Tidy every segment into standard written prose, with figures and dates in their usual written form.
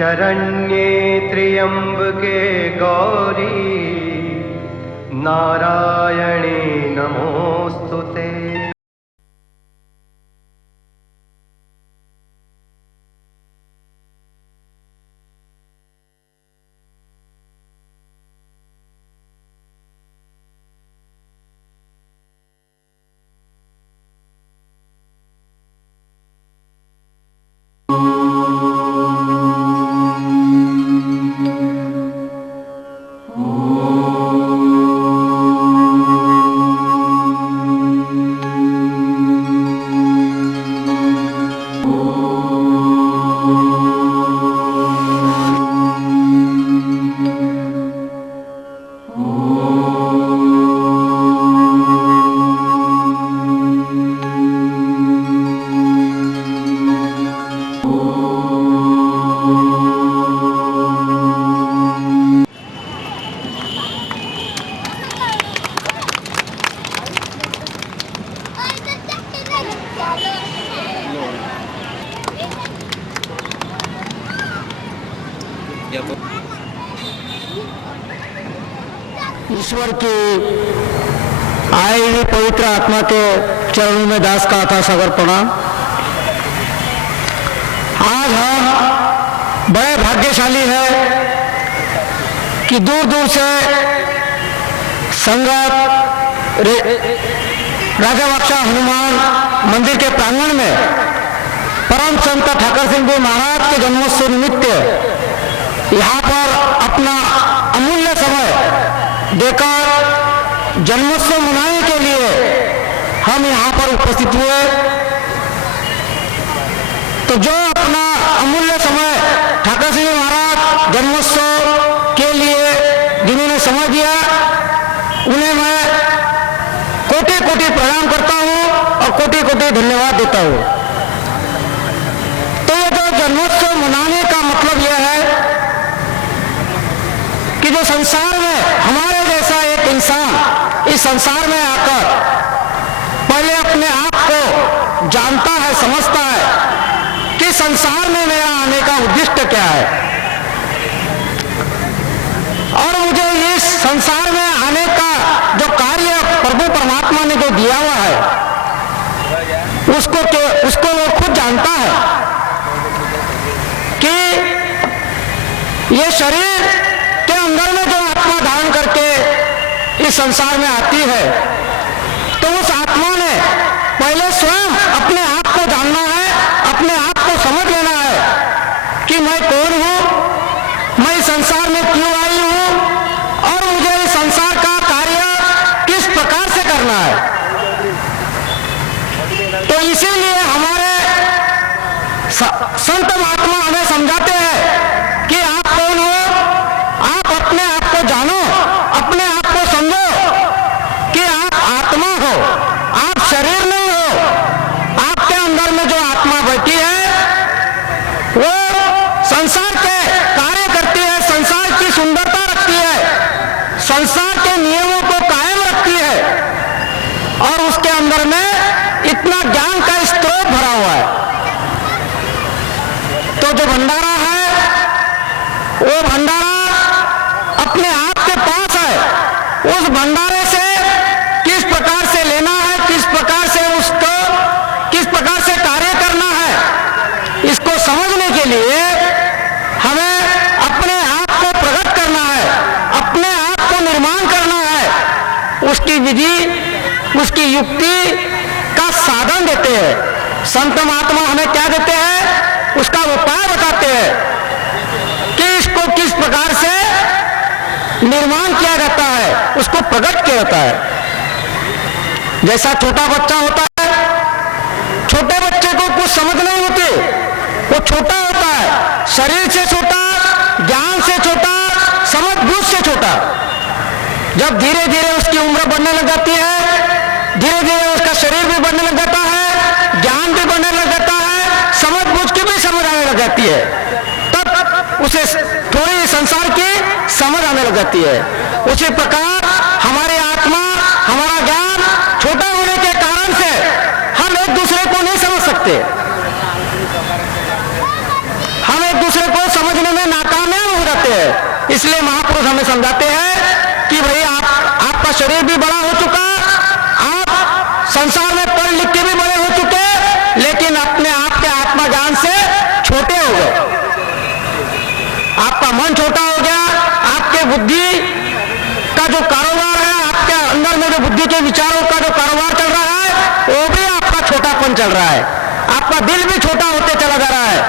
शरण्ये त्र्यंबके गौरी नारायणे नमोस्तुते। ईश्वर की आई हुई पवित्र आत्मा के चरणों में दास का था सगर प्रणाम। आज हम बड़े भाग्यशाली है कि दूर दूर से संगत राजा बादशाह हनुमान मंदिर के प्रांगण में परम संत ठाकर सिंह जी महाराज के जन्मोत्सव निमित्त यहाँ पर अपना अमूल्य समय देकर जन्मोत्सव मनाने के लिए हम यहाँ पर उपस्थित हुए। तो जो अपना अमूल्य समय ठाकर सिंह महाराज जन्मोत्सव के लिए जिन्होंने समय दिया, उन्हें मैं कोटि कोटि प्रणाम करता हूँ और कोटि कोटि धन्यवाद देता हूँ। तो ये जो जन्मोत्सव मनाने का मतलब यह है कि जो संसार में हमारे जैसा एक इंसान इस संसार में आकर पहले अपने आप को जानता है, समझता है कि संसार में मेरा आने का उद्देश्य क्या है और मुझे इस संसार में आने का जो कार्य प्रभु परमात्मा ने जो दिया हुआ है उसको वो खुद जानता है कि ये शरीर के अंदर में जो आत्मा धारण करके इस संसार में आती है, तो उस आत्मा ने पहले स्वयं अपने आप को जानना है, अपने आप को समझ लेना है कि मैं कौन हूं, मैं इस संसार में क्यों आई हूं और मुझे इस संसार का कार्य किस प्रकार से करना है। तो इसीलिए हमारे संत महात्मा हमें समझाते हैं कि आप कौन हो, आप अपने आप को जानो, अपने आप को समझो कि आप आत्मा हो, आप शरीर नहीं हो। आपके अंदर में जो आत्मा बैठी है वो संसार के कार्य करती है, संसार की सुंदरता रखती है, संसार के नियमों को कायम रखती है और उसके अंदर में इतना ज्ञान का स्रोत भरा हुआ है। तो जो भंडारा है वो भंडारा अपने आप के पास है। उस भंडारे से किस प्रकार से लेना है, किस प्रकार से उसको किस प्रकार से कार्य करना है, इसको समझने के लिए हमें अपने आप को प्रकट करना है, अपने आप को निर्माण करना है। उसकी विधि, उसकी युक्ति का साधन देते हैं संत महात्मा। हमें क्या देते हैं? उसका उपाय बताते हैं कि इसको किस प्रकार से निर्माण किया जाता है, उसको प्रकट किया जाता है। जैसा छोटा बच्चा होता है, छोटे बच्चे को कुछ समझ नहीं होती, वो छोटा होता है, शरीर से छोटा, ज्ञान से छोटा, समझ बूझ से छोटा। जब धीरे धीरे उसकी उम्र बढ़ने लग जाती है, धीरे धीरे उसका शरीर भी बढ़ने लग जाता है, ज्ञान भी बढ़ने लग जाता है, समझ बूझ की भी समझ आने लग जाती है, तब उसे थोड़ी संसार की समझ आने लग जाती है। उसी प्रकार हमारी आत्मा, हमारा ज्ञान छोटा होने के कारण से हम एक दूसरे को नहीं समझ सकते, हम एक दूसरे को समझने में समझाते हैं कि भाई आपका शरीर भी बड़ा हो चुका, आप संसार में पढ़ लिख के भी बड़े हो चुके, लेकिन अपने आप के आत्मा ज्ञान से छोटे हो गए। आपका मन छोटा हो गया, आपके बुद्धि का जो कारोबार है, आपके अंदर में जो बुद्धि के विचारों का जो कारोबार चल रहा है, वो भी आपका छोटापन चल रहा है, आपका दिल भी छोटा होते चला जा रहा है।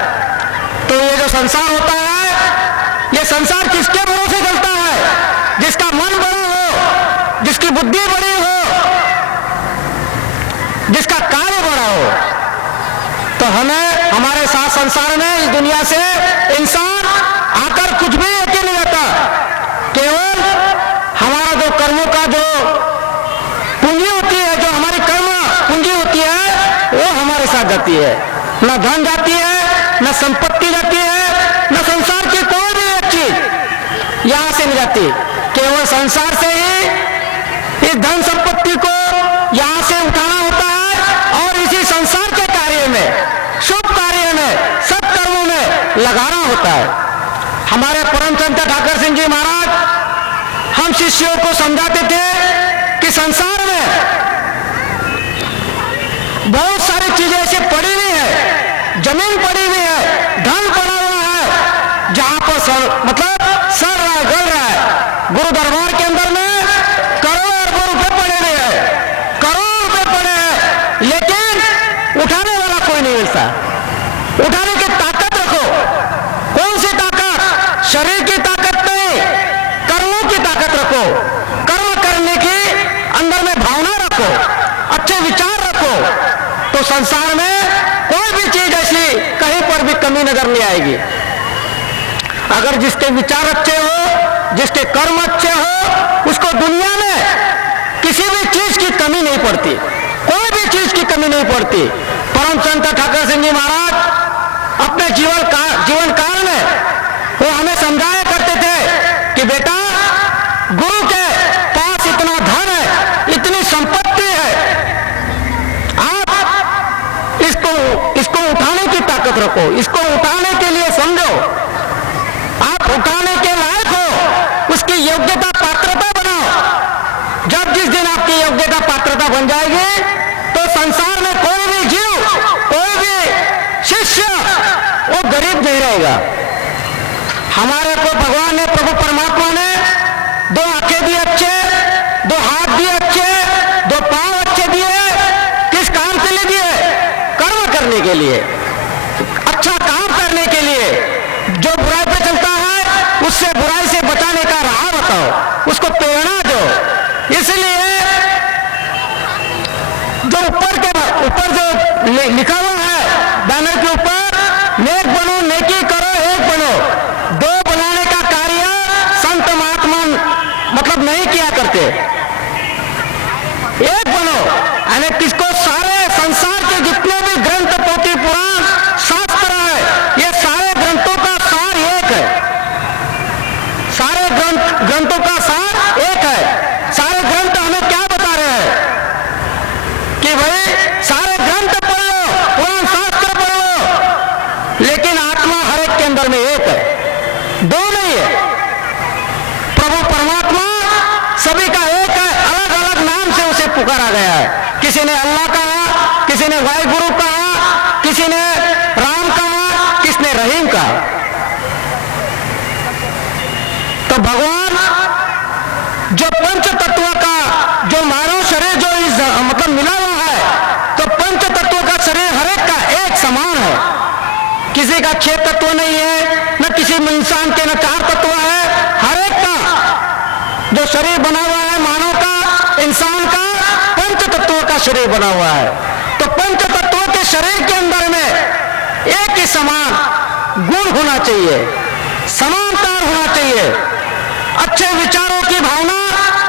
तो ये जो संसार होता है, ये संसार किसके भरोसे चलता है? जिसका मन बड़ा हो, जिसकी बुद्धि बड़ी हो, जिसका कार्य बड़ा हो। तो हमें हमारे साथ संसार में, इस दुनिया से इंसान आकर कुछ भी लेके नहीं जाता, केवल हमारा जो कर्मों का जो पूंजी होती है, जो हमारी कर्म पूंजी होती है, वो हमारे साथ जाती है। न धन जाती है, न संपत्ति जाती है, न संसार की कोई भी एक चीज यहां से नहीं जाती। केवल संसार से ही इस धन संपत्ति को यहां से उठाना होता है और इसी संसार के कार्य में, शुभ कार्य में, सत्कर्मों में लगाना होता है। हमारे परम संत ठाकर सिंह जी महाराज हम शिष्यों को समझाते थे कि संसार में बहुत सारी चीजें ऐसे पड़ी हुई है, जमीन पड़ी हुई है, धन पड़ा हुआ है, जहां पर सड़ रहा है, गल रहा है। गुरु दरबार के अंदर में करोड़ों रुपए पड़े हुए हैं, करोड़ रुपए पड़े हैं, लेकिन उठाने वाला कोई नहीं मिलता। उठाने की ताकत रखो। कौन सी ताकत? शरीर की ताकत नहीं, कर्मों की ताकत रखो। कर्म करने की अंदर में भावना रखो, अच्छे विचार रखो, तो संसार में कोई भी चीज ऐसी कहीं पर भी कमी नजर नहीं आएगी। अगर जिसके विचार अच्छे हो, जिसके कर्म अच्छे हो, उसको दुनिया में किसी भी चीज की कमी नहीं पड़ती, कोई भी चीज की कमी नहीं पड़ती। परम संत ठाकर सिंह जी महाराज अपने जीवन काल में वो हमें समझाया करते थे कि बेटा, गुरु के पास इतना धन है, इतनी संपत्ति है, आप इसको उठाने की ताकत रखो, इसको उठाने के लिए समझो, आप उठाने के लायक हो, उसकी योग्यता पात्रता बनाओ। जब जिस दिन आपकी योग्यता पात्रता बन जाएगी, तो संसार में कोई भी जीव, कोई भी शिष्य वो गरीब नहीं रहेगा। हमारे को भगवान ने, प्रभु परमात्मा ने 2 आंखें दी अच्छे, 2 हाथ दिए अच्छे, 2 पांव अच्छे दिए। किस काम के लिए दिए? कर्म करने के लिए, अच्छा काम करने के लिए। जो बुराई पे चलता है, उससे बुराई से बचाने का राह बताओ, उसको प्रेरणा दो। इसलिए जो ऊपर जो लिखा हुआ है बैनर के ऊपर, नेक बनो, नेकी करो, एक बनो। 2 बनाने का कार्य संत महात्मा मतलब नहीं किया करते। एक बनो, यानी किसको? सारे संसार के जितने भी ग्रंथ, पोथी, पुराण, शास्त्र है, ये सारे ग्रंथों का सार एक है। सारे ग्रंथों का सार एक है। सारे ग्रंथ हमें क्या बता रहे हैं कि भाई सारे ग्रंथ पढ़ लो, पुराण शास्त्र पढ़ लो, लेकिन आत्मा हर एक के अंदर में एक है, 2 नहीं है। प्रभु परमात्मा सभी का एक है, अलग अलग नाम से उसे पुकारा गया है। किसी ने अल्लाह कहा, किसी ने वाहिगुरु कहा, किसी ने राम कहा, किसने रहीम कहा। तो भगवान जो पंच तत्व का जो मानव शरीर जो इस मतलब मिला हुआ है, तो पंच तत्व का शरीर हर एक का एक समान है। किसी का 6 तत्व नहीं है, न किसी इंसान के न 4 तत्व है। हर एक का जो शरीर बना हुआ है, मानव का, इंसान का, पंच तत्व का शरीर बना हुआ है। तो पंच तत्वों के शरीर के अंदर में एक ही समान गुण होना चाहिए, समानता होना चाहिए, अच्छे विचारों की भावना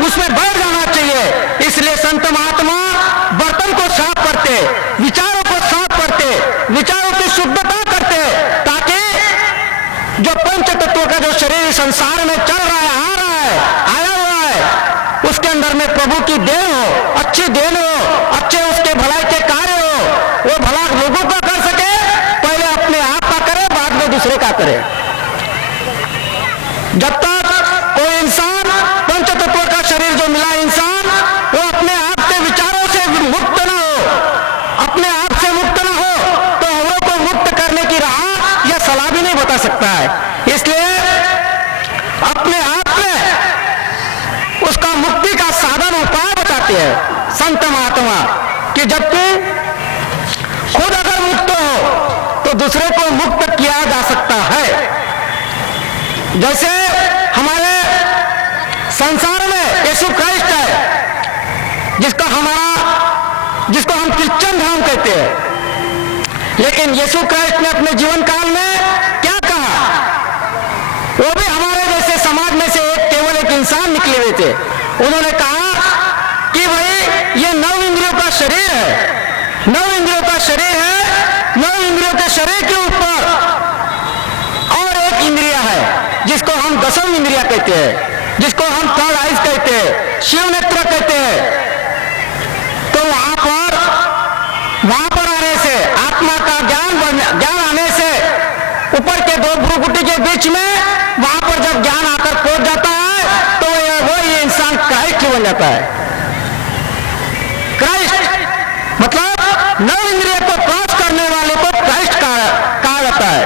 उसमें बढ़ जाना चाहिए। इसलिए संत महात्मा बर्तन को साफ करते, विचारों को साफ करते, विचारों की शुद्धता करते, ताकि जो पंच तत्वों का जो शरीर संसार में चल रहा है, आ रहा है, आया हुआ है, उसके अंदर में प्रभु की देन हो, अच्छी देन हो, अच्छे उसके भलाई के कार्य हो, वो भला लोगों का कर सके, पहले अपने आप का करे, बाद में दूसरे का करे। जब तक कोई इंसान जाते हैं संत महात्मा कि जबकि खुद अगर मुक्त हो तो दूसरे को मुक्त किया जा सकता है। जैसे हमारे संसार में यीशु क्राइस्ट है जिसको हम क्रिश्चियन धर्म कहते हैं, लेकिन यीशु क्राइस्ट ने अपने जीवन काल में क्या कहा? वो भी हमारे जैसे समाज में से केवल एक इंसान निकले हुए थे। उन्होंने कहा कि भाई ये 9 इंद्रियों का शरीर है, 9 इंद्रियों का शरीर है, 9 इंद्रियों के शरीर के ऊपर और एक इंद्रिया है जिसको हम दसम इंद्रिया कहते हैं, जिसको हम थर्ड आइज कहते हैं, शिव नेत्र कहते हैं। तो वहां पर आने से आत्मा का ज्ञान आने से ऊपर के 2 भ्रूकुटी के बीच में वहां पर जब ज्ञान आकर पहुंच जाता है तो वो ये इंसान क्राइस्ट बन जाता है। क्राइस्ट मतलब 9 इंद्रिय को क्रॉस करने वाले को क्राइस्ट कहा जाता है,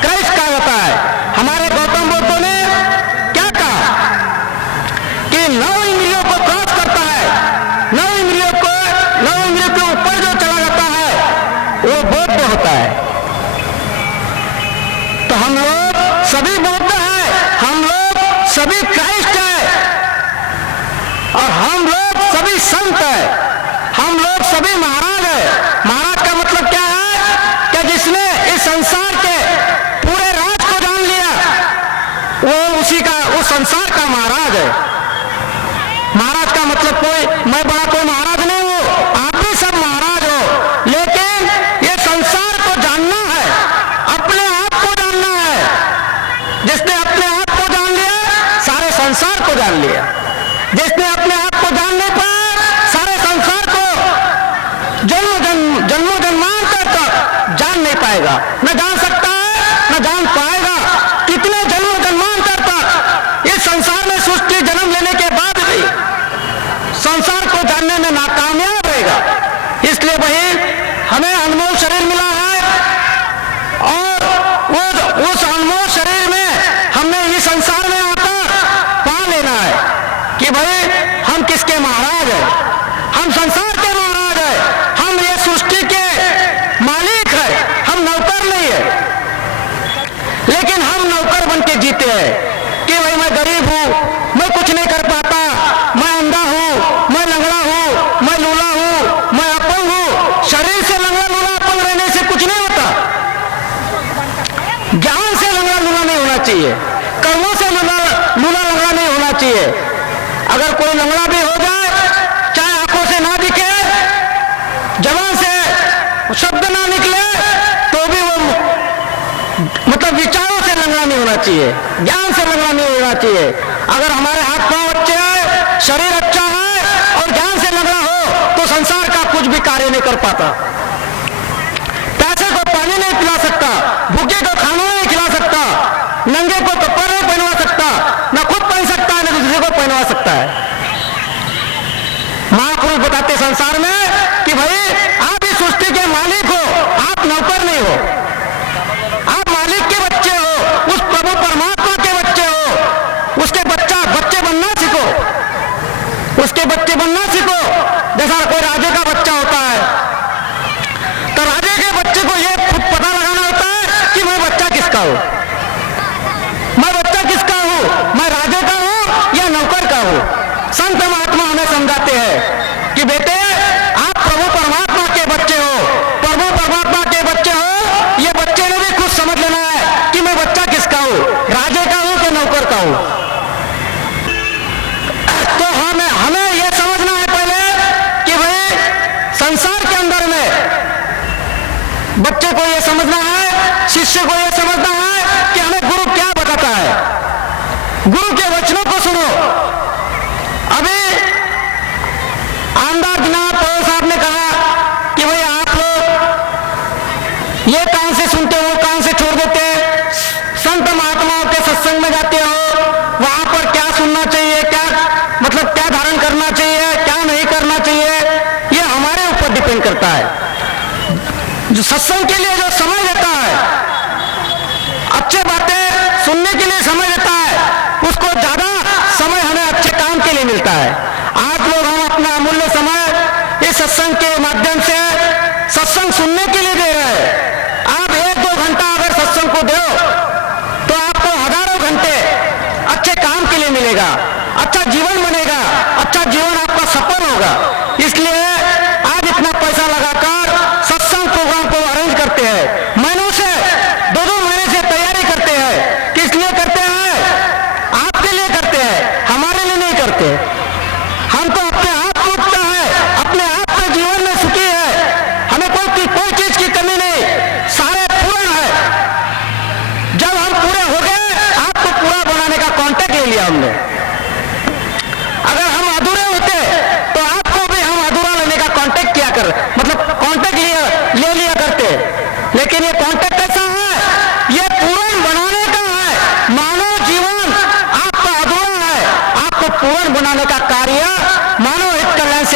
क्राइस्ट कहा जाता है। हमारे गौतम बुद्ध ने क्या कहा कि 9 इंद्रियों को क्रॉस करता है, 9 इंद्रियों के ऊपर जो चला जाता है वो बौद्ध होता है। तो हम लोग सभी बौद्ध हैं, हम लोग सभी क्राइस्ट हैं और हम लोग सभी संत हैं, हम लोग सभी महाराज हैं। महाराज का मतलब क्या है? कि जिसने इस संसार के पूरे राज को जान लिया वो संसार का महाराज है। महाराज का मतलब मैं बड़ा कोई महाराज नहीं हूं, आप भी सब महाराज हो, लेकिन ये संसार को जानना है, अपने आप को जानना है। जिसने अपने आप को जान लिया सारे संसार को जान लिया, जिसने अपने आप को जानने पर सारे संसार को जन्मों जन्मांतर तक जान नहीं पाएगा, न जान सकता है न जान पाएगा। कितने जन्मों जन्मांतर तक इस संसार में सृष्टि जन्म लेने के बाद भी संसार को जानने में नाकामयाब रहेगा। इसलिए वही हमें अनमोल शरीर मिला है और उस अनमोल शरीर में हमने इस संसार में आकर पा लेना है कि भाई हम किसके महाराज हैं? हम संसार के महाराज हैं, हम ये सृष्टि के मालिक हैं, हम नौकर नहीं है। लेकिन हम नौकर बन के जीते हैं कि भाई मैं गरीब हूं, मैं कुछ नहीं कर पाता, मैं अंधा हूं, मैं लंगड़ा हूं, मैं लूला हूं, मैं अपंग हूं। शरीर से लंगड़ा लूला अपंग रहने से कुछ नहीं होता, ज्ञान से लंगड़ा लूला नहीं होना चाहिए, कर्मों से लूला लंगड़ा नहीं होना चाहिए। अगर कोई लंगड़ा भी हो जाए, चाहे आंखों से ना दिखे, जबान से शब्द ना निकले, तो भी वो मतलब विचारों से लंगड़ा नहीं होना चाहिए, ज्ञान से लंगड़ा नहीं होना चाहिए। अगर हमारे हाथ पांव अच्छे हैं, शरीर अच्छा है और ज्ञान से लंगड़ा हो तो संसार का कुछ भी कार्य नहीं कर पाता। प्यासे को पानी नहीं पिला सकता, भूखे को खाना नहीं खिला सकता, नंगे को कपड़ा नहीं पहनवा सकता, न खुद पहन सकता है न दूसरे को पहनवा सकता है। महापुरुष बताते संसार में कि भाई आप इस सृष्टि के मालिक हो, आप नौकर नहीं हो, आप मालिक के बच्चे हो, उस प्रभु परमात्मा के बच्चे हो। उसके बच्चे बनना सीखो, उसके बच्चे बनना सीखो। जैसा कोई राजे का बच्चा होता है तो राजे के बच्चे को यह खुद पता लगाना होता है कि मैं बच्चा किसका हूं, मैं बच्चा किसका हूं, मैं राजे का हूं या नौकर का हूं। संत महात्मा हमें समझाते हैं कि बेटे आप प्रभु परमात्मा के बच्चे हो, प्रभु परमात्मा के बच्चे हो। ये बच्चे ने भी खुद समझ लेना है कि मैं बच्चा किसका हूं, राजे का हूं कि नौकर का हूं। तो हमें यह समझना है पहले कि भाई संसार के अंदर में बच्चे को यह समझना है, शिष्य को यह समझना है कि हमें गुरु क्या बताता है। गुरु के वचनों को सुनो। अभी आमदार जनाब पौल साहब ने कहा कि भाई आप लोग ये कान से सुनते हो, कान से छोड़ देते, संत महात्माओं के सत्संग में जाते हो, वहां पर क्या सुनना चाहिए, क्या मतलब क्या धारण करना चाहिए, क्या नहीं करना चाहिए, ये हमारे ऊपर डिपेंड करता है। जो सत्संग के लिए जो समय देता है, अच्छे बातें सुनने के लिए समय देता है, उसको ज्यादा समय हमें अच्छे काम के लिए मिलता है। आप लोग हम अपना अमूल्य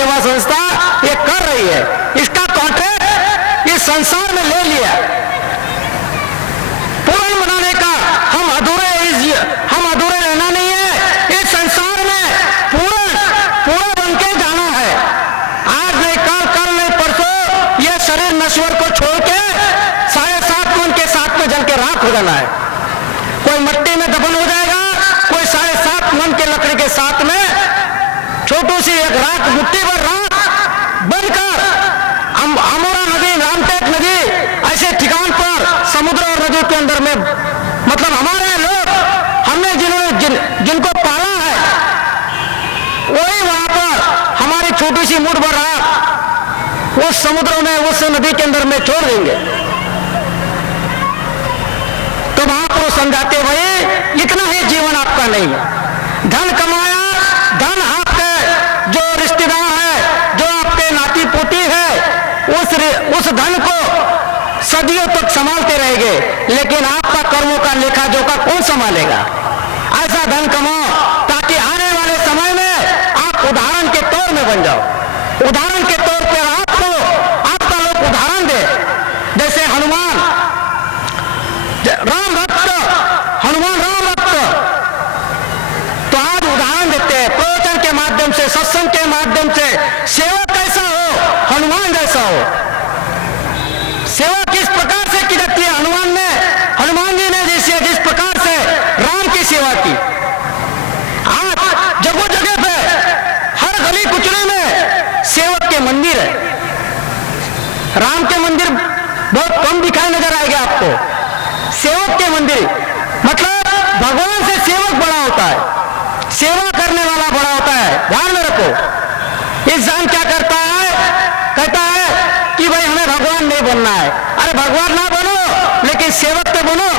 सेवा संस्था ये कर रही है, इसका कॉन्ट्रैक्ट इस संसार में ले लिया। पूर्ण बनाने का हम अधूरे रहना नहीं है, इस संसार में पूर्ण बन के जाना है। आज नहीं कल नहीं परसों यह शरीर नश्वर को छोड़ के 7.5 मन के साथ में जल के राख हो जाना है। कोई मिट्टी में दफन हो जाएगा, कोई 7.5 मन के लकड़ी के साथ में छोटी सी एक राख, मुट्ठी भर राख बनकर अमोरा नदी, रामटेक नदी ऐसे ठिकान पर समुद्र और नदी के अंदर में, मतलब हमारे लोग, हमने जिनको पाला है वही वहां पर हमारी छोटी सी मुठ भर राख उस समुद्र में, उस नदी के अंदर में छोड़ देंगे। तो महापुरुष समझाते भाई इतना ही जीवन आपका नहीं है। धन कमाया, धन आपके जो रिश्तेदार है, जो आपके नाती पोती है, उस धन को सदियों तक संभालते रहेंगे, लेकिन आपका कर्मों का लेखा जोखा कौन संभालेगा? ऐसा धन कमाओ ताकि आने वाले समय में आप उदाहरण के तौर में बन जाओ। उदाहरण के तौर पर आपका लोग उदाहरण दे, जैसे हनुमान राम भक्त, तो आज उदाहरण देते हैं प्रवचन के माध्यम से, सत्संग के माध्यम से। सेवा कैसा हो? हनुमान जैसा हो। सेवा किस प्रकार से की जाती है? हनुमान जी ने जिस प्रकार से राम की सेवा की, आज जगह जगह पे हर गली कुचले में सेवक के मंदिर है। राम के मंदिर बहुत कम दिखाई नजर आएगा आपको। सेवक के मंदिर मतलब भगवान से सेवक बड़ा होता है, सेवा करने वाला बड़ा होता है। ध्यान में रखो। इंसान क्या करता है? कहता है कि भाई हमें भगवान नहीं बनना है। अरे भगवान ना बनो, लेकिन सेवक तो बनो।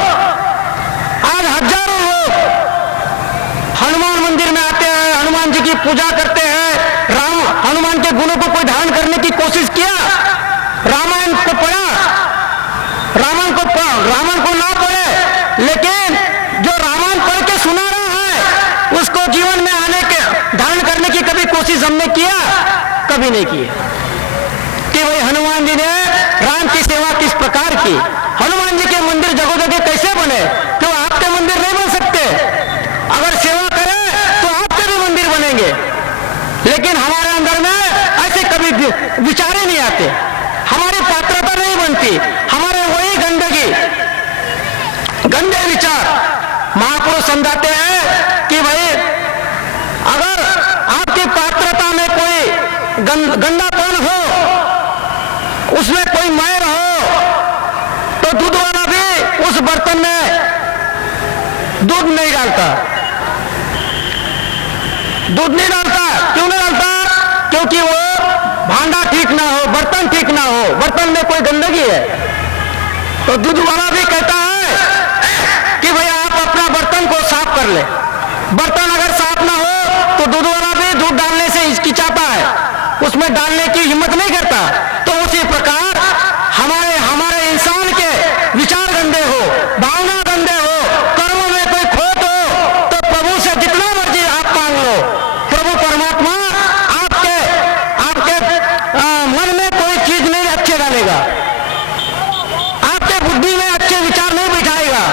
आज हजारों लोग हनुमान मंदिर में आते हैं, हनुमान जी की पूजा करते हैं। हनुमान के गुणों को कोई धारण करने की कोशिश किया? रामायण को पढ़ा? रामायण को ना पढ़े, लेकिन जो रामायण पढ़ के सुना रहा है उसको जीवन में आने के धारण करने की कभी कोशिश हमने किया? कभी नहीं की। कि भाई हनुमान जी ने राम की सेवा किस प्रकार की, हनुमान जी के मंदिर जगह जगह कैसे बने? क्यों आपके मंदिर नहीं बन सकते? अगर सेवा करें तो आपके भी मंदिर बनेंगे, लेकिन हमारे अंदर में ऐसे कभी विचार ही नहीं आते, हमारी पात्रता नहीं बनती, हमारे वही गंदे विचार। महापुरुष समझाते हैं कि भाई अगर आपकी पात्रता में कोई गंदापन हो, उसमें कोई मैल हो, तो दूध वाला भी उस बर्तन में दूध नहीं डालता। क्यों नहीं डालता? क्योंकि वो भांडा ठीक ना हो, बर्तन ठीक ना हो, बर्तन में कोई गंदगी है। तो दूध वाला भी कहता है कि भाई आप अपना बर्तन को साफ कर ले। बर्तन अगर साफ ना हो तो दूध वाला भी दूध डालने से हिचकिचाता है, उसमें डालने की हिम्मत नहीं करता। तो उसी प्रकार हमारे इंसान के विचार गंदे हो, भावना गंदे हो, कर्मों में कोई खोट हो, तो प्रभु से जितना मर्जी आप मांग लो, प्रभु परमात्मा आपके मन में कोई चीज नहीं अच्छे डालेगा, आपके बुद्धि में अच्छे विचार नहीं बिठाएगा।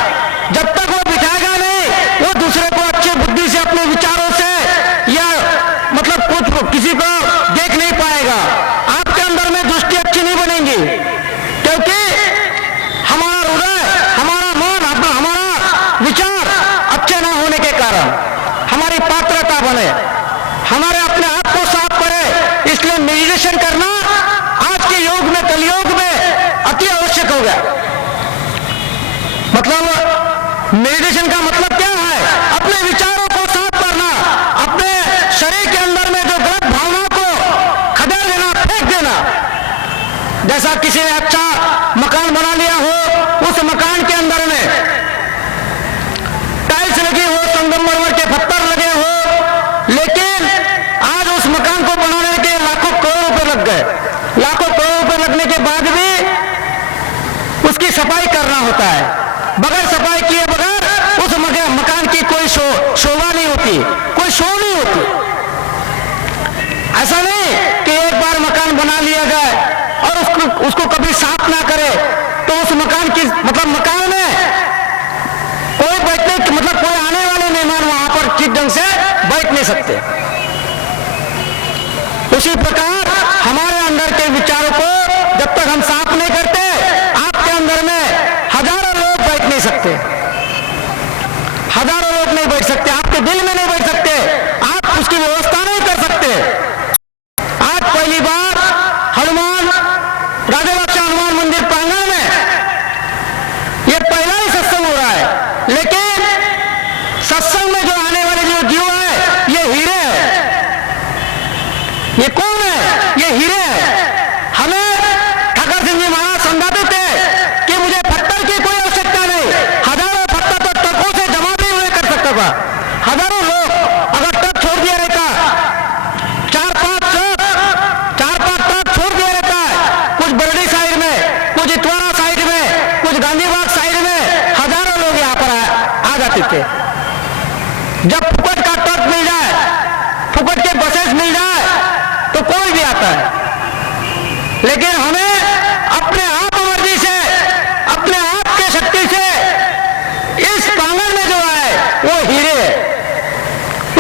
जब तक वो बिठाएगा नहीं, वो दूसरे को अच्छे बुद्धि से अपने विचारों से या मतलब कुछ किसी को देख नहीं पाएगा। आपके अंदर में दृष्टि अच्छी नहीं बनेगी, क्योंकि हमारा हृदय, हमारा मन, हमारा विचार अच्छे ना होने के कारण हमारी पात्रता बने, हमारे अपने आप को साफ करे। इसलिए मेडिटेशन करना आज के युग में, कलयुग में अति आवश्यक हो गया। मतलब मेडिटेशन का मतलब क्या है? अपने विचारों को साफ करना, अपने शरीर के अंदर में जो गलत भावना को खदेड़ देना, फेंक देना। जैसा किसी ने अच्छा मकान बना लिया हो, उस मकान के अंदर में टाइल्स लगी हो, संगमरमर के पत्थर लगे हो, लेकिन आज उस मकान को बनाने के लाखों करोड़ रुपए लग गए। लाखों करोड़ रुपए लगने के बाद भी उसकी सफाई करना होता है। बगैर सफाई किए बगैर उस मकान की कोई शोभा नहीं होती, कोई शो नहीं होती। ऐसा नहीं कि उसको कभी साफ ना करे तो उस मकान की मतलब मकान में कोई बैठने मतलब कोई आने वाले मेहमान वहां पर ठीक ढंग से बैठ नहीं सकते। उसी प्रकार हमारे अंदर के विचारों को जब तक हम साफ नहीं करते, आपके अंदर में हजारों लोग बैठ नहीं सकते, हजारों लोग नहीं बैठ सकते, आपके दिल में नहीं बैठ सकते, आप उसकी व्यवस्था नहीं कर सकते। आज पहली बार हनुमान राजा बादशाह हनुमान मंदिर प्रांगण में यह पहला ही सत्संग हो रहा है, लेकिन सत्संग में जो आने वाले जो जीव है ये हीरे है। ये कौन है? ये हीरे है। हमें ठाकर सिंह जी महाराज समझाते थे कि मुझे पत्थर की कोई आवश्यकता नहीं, हजारों पत्थर तो ट्रकों से जमा भी हुए कर सकता था। हजारों लोग अगर ट्रक छोड़ दिया रहता, चार पांच ट्रक छोड़ दिया रहता है, कुछ बरडी साइड में, कुछ इतवारा साइड में, कुछ गांधीबाग साइड में, हजारों लोग यहाँ पर आ जाते थे। जब फुकट का ट्रक मिल जाए, फुकट के बसेस मिल जाए तो कोई भी आता है, लेकिन हमें अपने आप मर्जी से, अपने आप के शक्ति से इस प्रांगण में जो है वो हीरे है,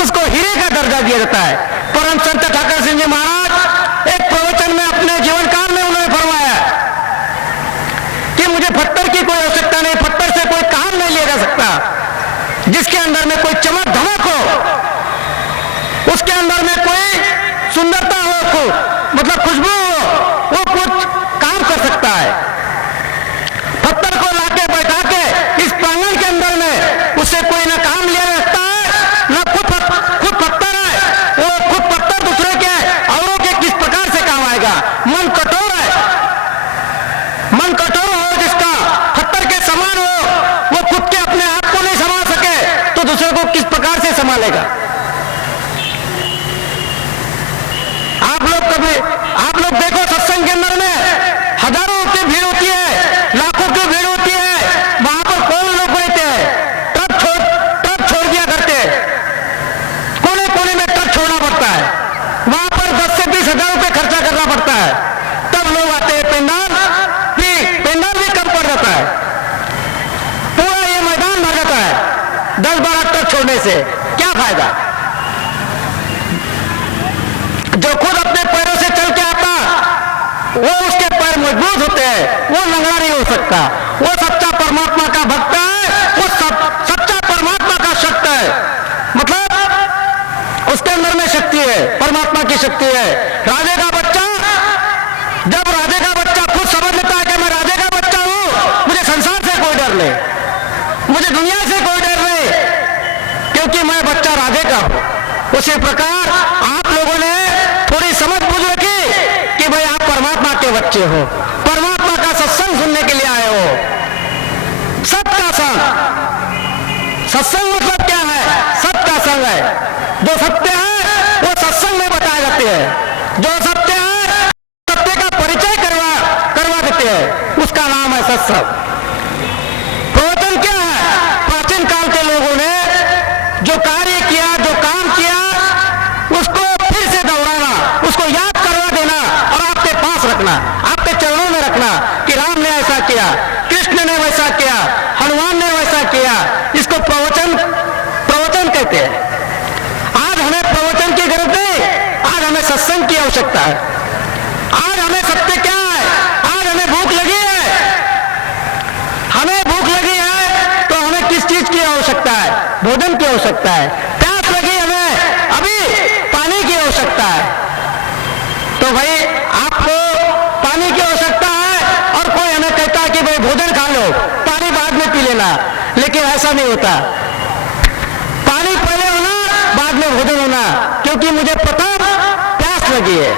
उसको हीरे का दर्जा दिया जाता है। परम संत ठाकर सिंह जी महाराज एक प्रवचन में अपने जीवन काल में उन्होंने फरमाया कि मुझे पत्थर की कोई आवश्यकता नहीं, पत्थर से कोई काम नहीं लिया जा सकता। जिसके अंदर में कोई चमक धमक हो, उसके अंदर में कोई सुंदरता हो, मतलब खुशबू हो, वो कुछ काम कर सकता है। पत्थर को लाके बैठा के इस प्रांगण के अंदर में उससे कोई ना काम लिया सकता है, ना खुद पत्थर है, वो खुद पत्थर दूसरे के औरों के किस प्रकार से काम आएगा। मन कठोर है, मन कठोर हो जिसका, पत्थर के समान हो, वो खुद के अपने आप को नहीं संभाल सके तो दूसरे को किस प्रकार से संभालेगा। आप लोग देखो सत्संग के अंदर में हजारों की भीड़ होती है, लाखों की भीड़ होती है, वहां पर कौन लोग बैठते हैं? ट्रक छोड़ दिया करते हैं, कोने कोने में ट्रक छोड़ना पड़ता है, वहां पर 10 से 20 हजार रुपये खर्चा करना पड़ता है, तब लोग आते हैं। पेंडाल भी कम पड़ जाता है, पूरा ये मैदान भर जाता है। 10-12 ट्रक छोड़ने से क्या फायदा? जो खुद अपने पैरों से चल के आता, वो उसके पैर मजबूत होते हैं, वो लंगड़ा नहीं हो सकता। वो सच्चा परमात्मा का भक्त है, वो सच्चा परमात्मा का शक्त है, मतलब उसके अंदर में शक्ति है, परमात्मा की शक्ति है। राजे का बच्चा, जब राजे का बच्चा खुद समझ लेता है कि मैं राजे का बच्चा हूं, मुझे संसार से कोई डर नहीं, मुझे दुनिया से कोई डर नहीं, क्योंकि मैं बच्चा राजे का हूं। उसी प्रकार आप लोगों ने थोड़ी समझ बुझ रखी कि भाई आप परमात्मा के बच्चे हो, परमात्मा का सत्संग सुनने के लिए आए हो। सत्य संग, सत्संग मतलब क्या है? सत्य संग है। जो सत्य है वो सत्संग में बताए जाते हैं, जो सत्य है सत्य का परिचय करवा देते हैं, उसका नाम है सत्संग। प्रवचन क्या है? प्राचीन काल के लोगों ने जो कार्य किया, जो काम किया, उसको फिर से दोहराना, उसको याद करवा देना और आपके पास रखना, आपके चरणों में रखना कि राम ने ऐसा किया, कृष्ण ने वैसा किया, हनुमान ने वैसा किया। इसको प्रवचन कहते हैं। आज हमें प्रवचन की जरूरत नहीं, आज हमें सत्संग की आवश्यकता है। आज हमें सत्य क्या है? आज हमें भूख लगी है, हमें भूख लगी है तो हमें किस चीज की आवश्यकता है? भोजन की आवश्यकता है। प्यास लगी हमें, अभी पानी की आवश्यकता है। तो भाई आपको पानी की आवश्यकता है और कोई हमें कहता है कि भाई भोजन खा लो, पानी बाद में पी लेना, लेकिन ऐसा नहीं होता। पानी पहले होना, बाद में भोजन होना, क्योंकि मुझे पता प्यास लगी है।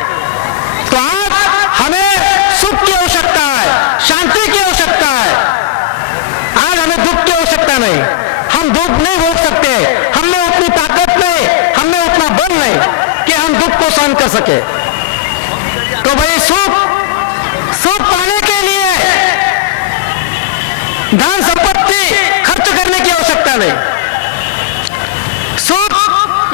तो आज हमें सुख की आवश्यकता है, शांति की आवश्यकता है। आज हमें दुख की आवश्यकता नहीं, हम दुख नहीं भोग सकते, हमें उतनी ताकत नहीं, हमें उतना बल नहीं कि हम दुख को सहन कर सके। तो भाई सुख पाने के लिए धन संपत्ति खर्च करने की आवश्यकता नहीं। सुख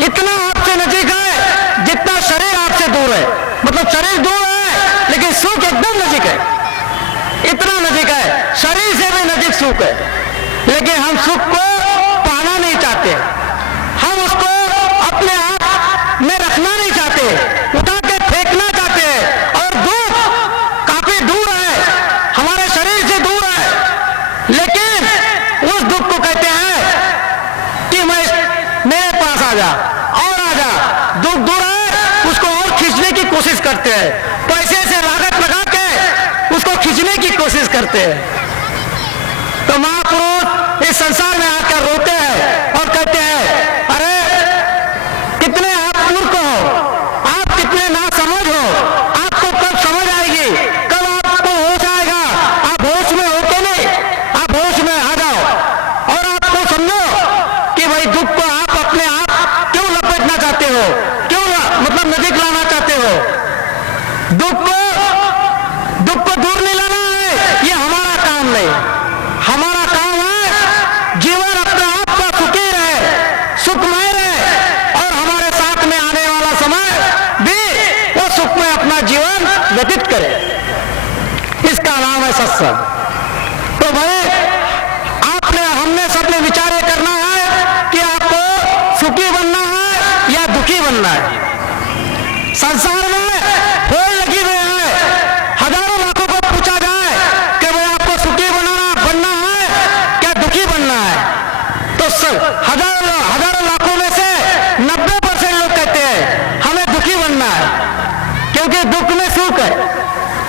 इतना आपसे नजीक है जितना शरीर आपसे दूर है, मतलब शरीर दूर है लेकिन सुख एकदम नजीक है। कितना नजीक है, शरीर से भी नजीक सुख है, लेकिन हम सुख को पाना नहीं चाहते, हम उसको अपने आप में रखना नहीं चाहते, उठा के फेंकना चाहते हैं। और दुख काफी दूर है, हमारे शरीर से दूर है, लेकिन उस दुख को कहते हैं कि मेरे पास आ जा और आ जा। दुख दूर है, उसको और खींचने की कोशिश करते हैं, पैसे से लागत लगा के उसको खींचने की कोशिश करते हैं। तो महापुरुष इस संसार में आकर रोते हैं और कहते हैं, अरे कितने आप मूर्ख हो, आप कितने नासमझ हो, आपको कब समझ आएगी, कब आपको होश आएगा, आप होश में हो के नहीं, आप होश में आ जाओ और आपको समझो कि भाई दुख को आप अपने आप क्यों लपेटना चाहते हो, क्यों मतलब नजीक लाना चाहते हो। दुख को दूर नहीं लाना है, ये हमारा काम नहीं, हमारा काम है जीवन अपने आप का सुखी रहे, सुखमय रहे और हमारे साथ में आने वाला समय भी वो सुख में अपना जीवन व्यतीत करे। इसका नाम है सत्संग। तो भाई हमने सबने विचार ये करना है कि आपको सुखी बनना है या दुखी बनना है। संसार में होड़ लगी हुई है, हजारों लाखों को पूछा जाए कि भाई आपको सुखी बनना है क्या दुखी बनना है, तो हजारों लाखों में से 90% लोग कहते हैं हमें दुखी बनना है, क्योंकि दुख में सुख है।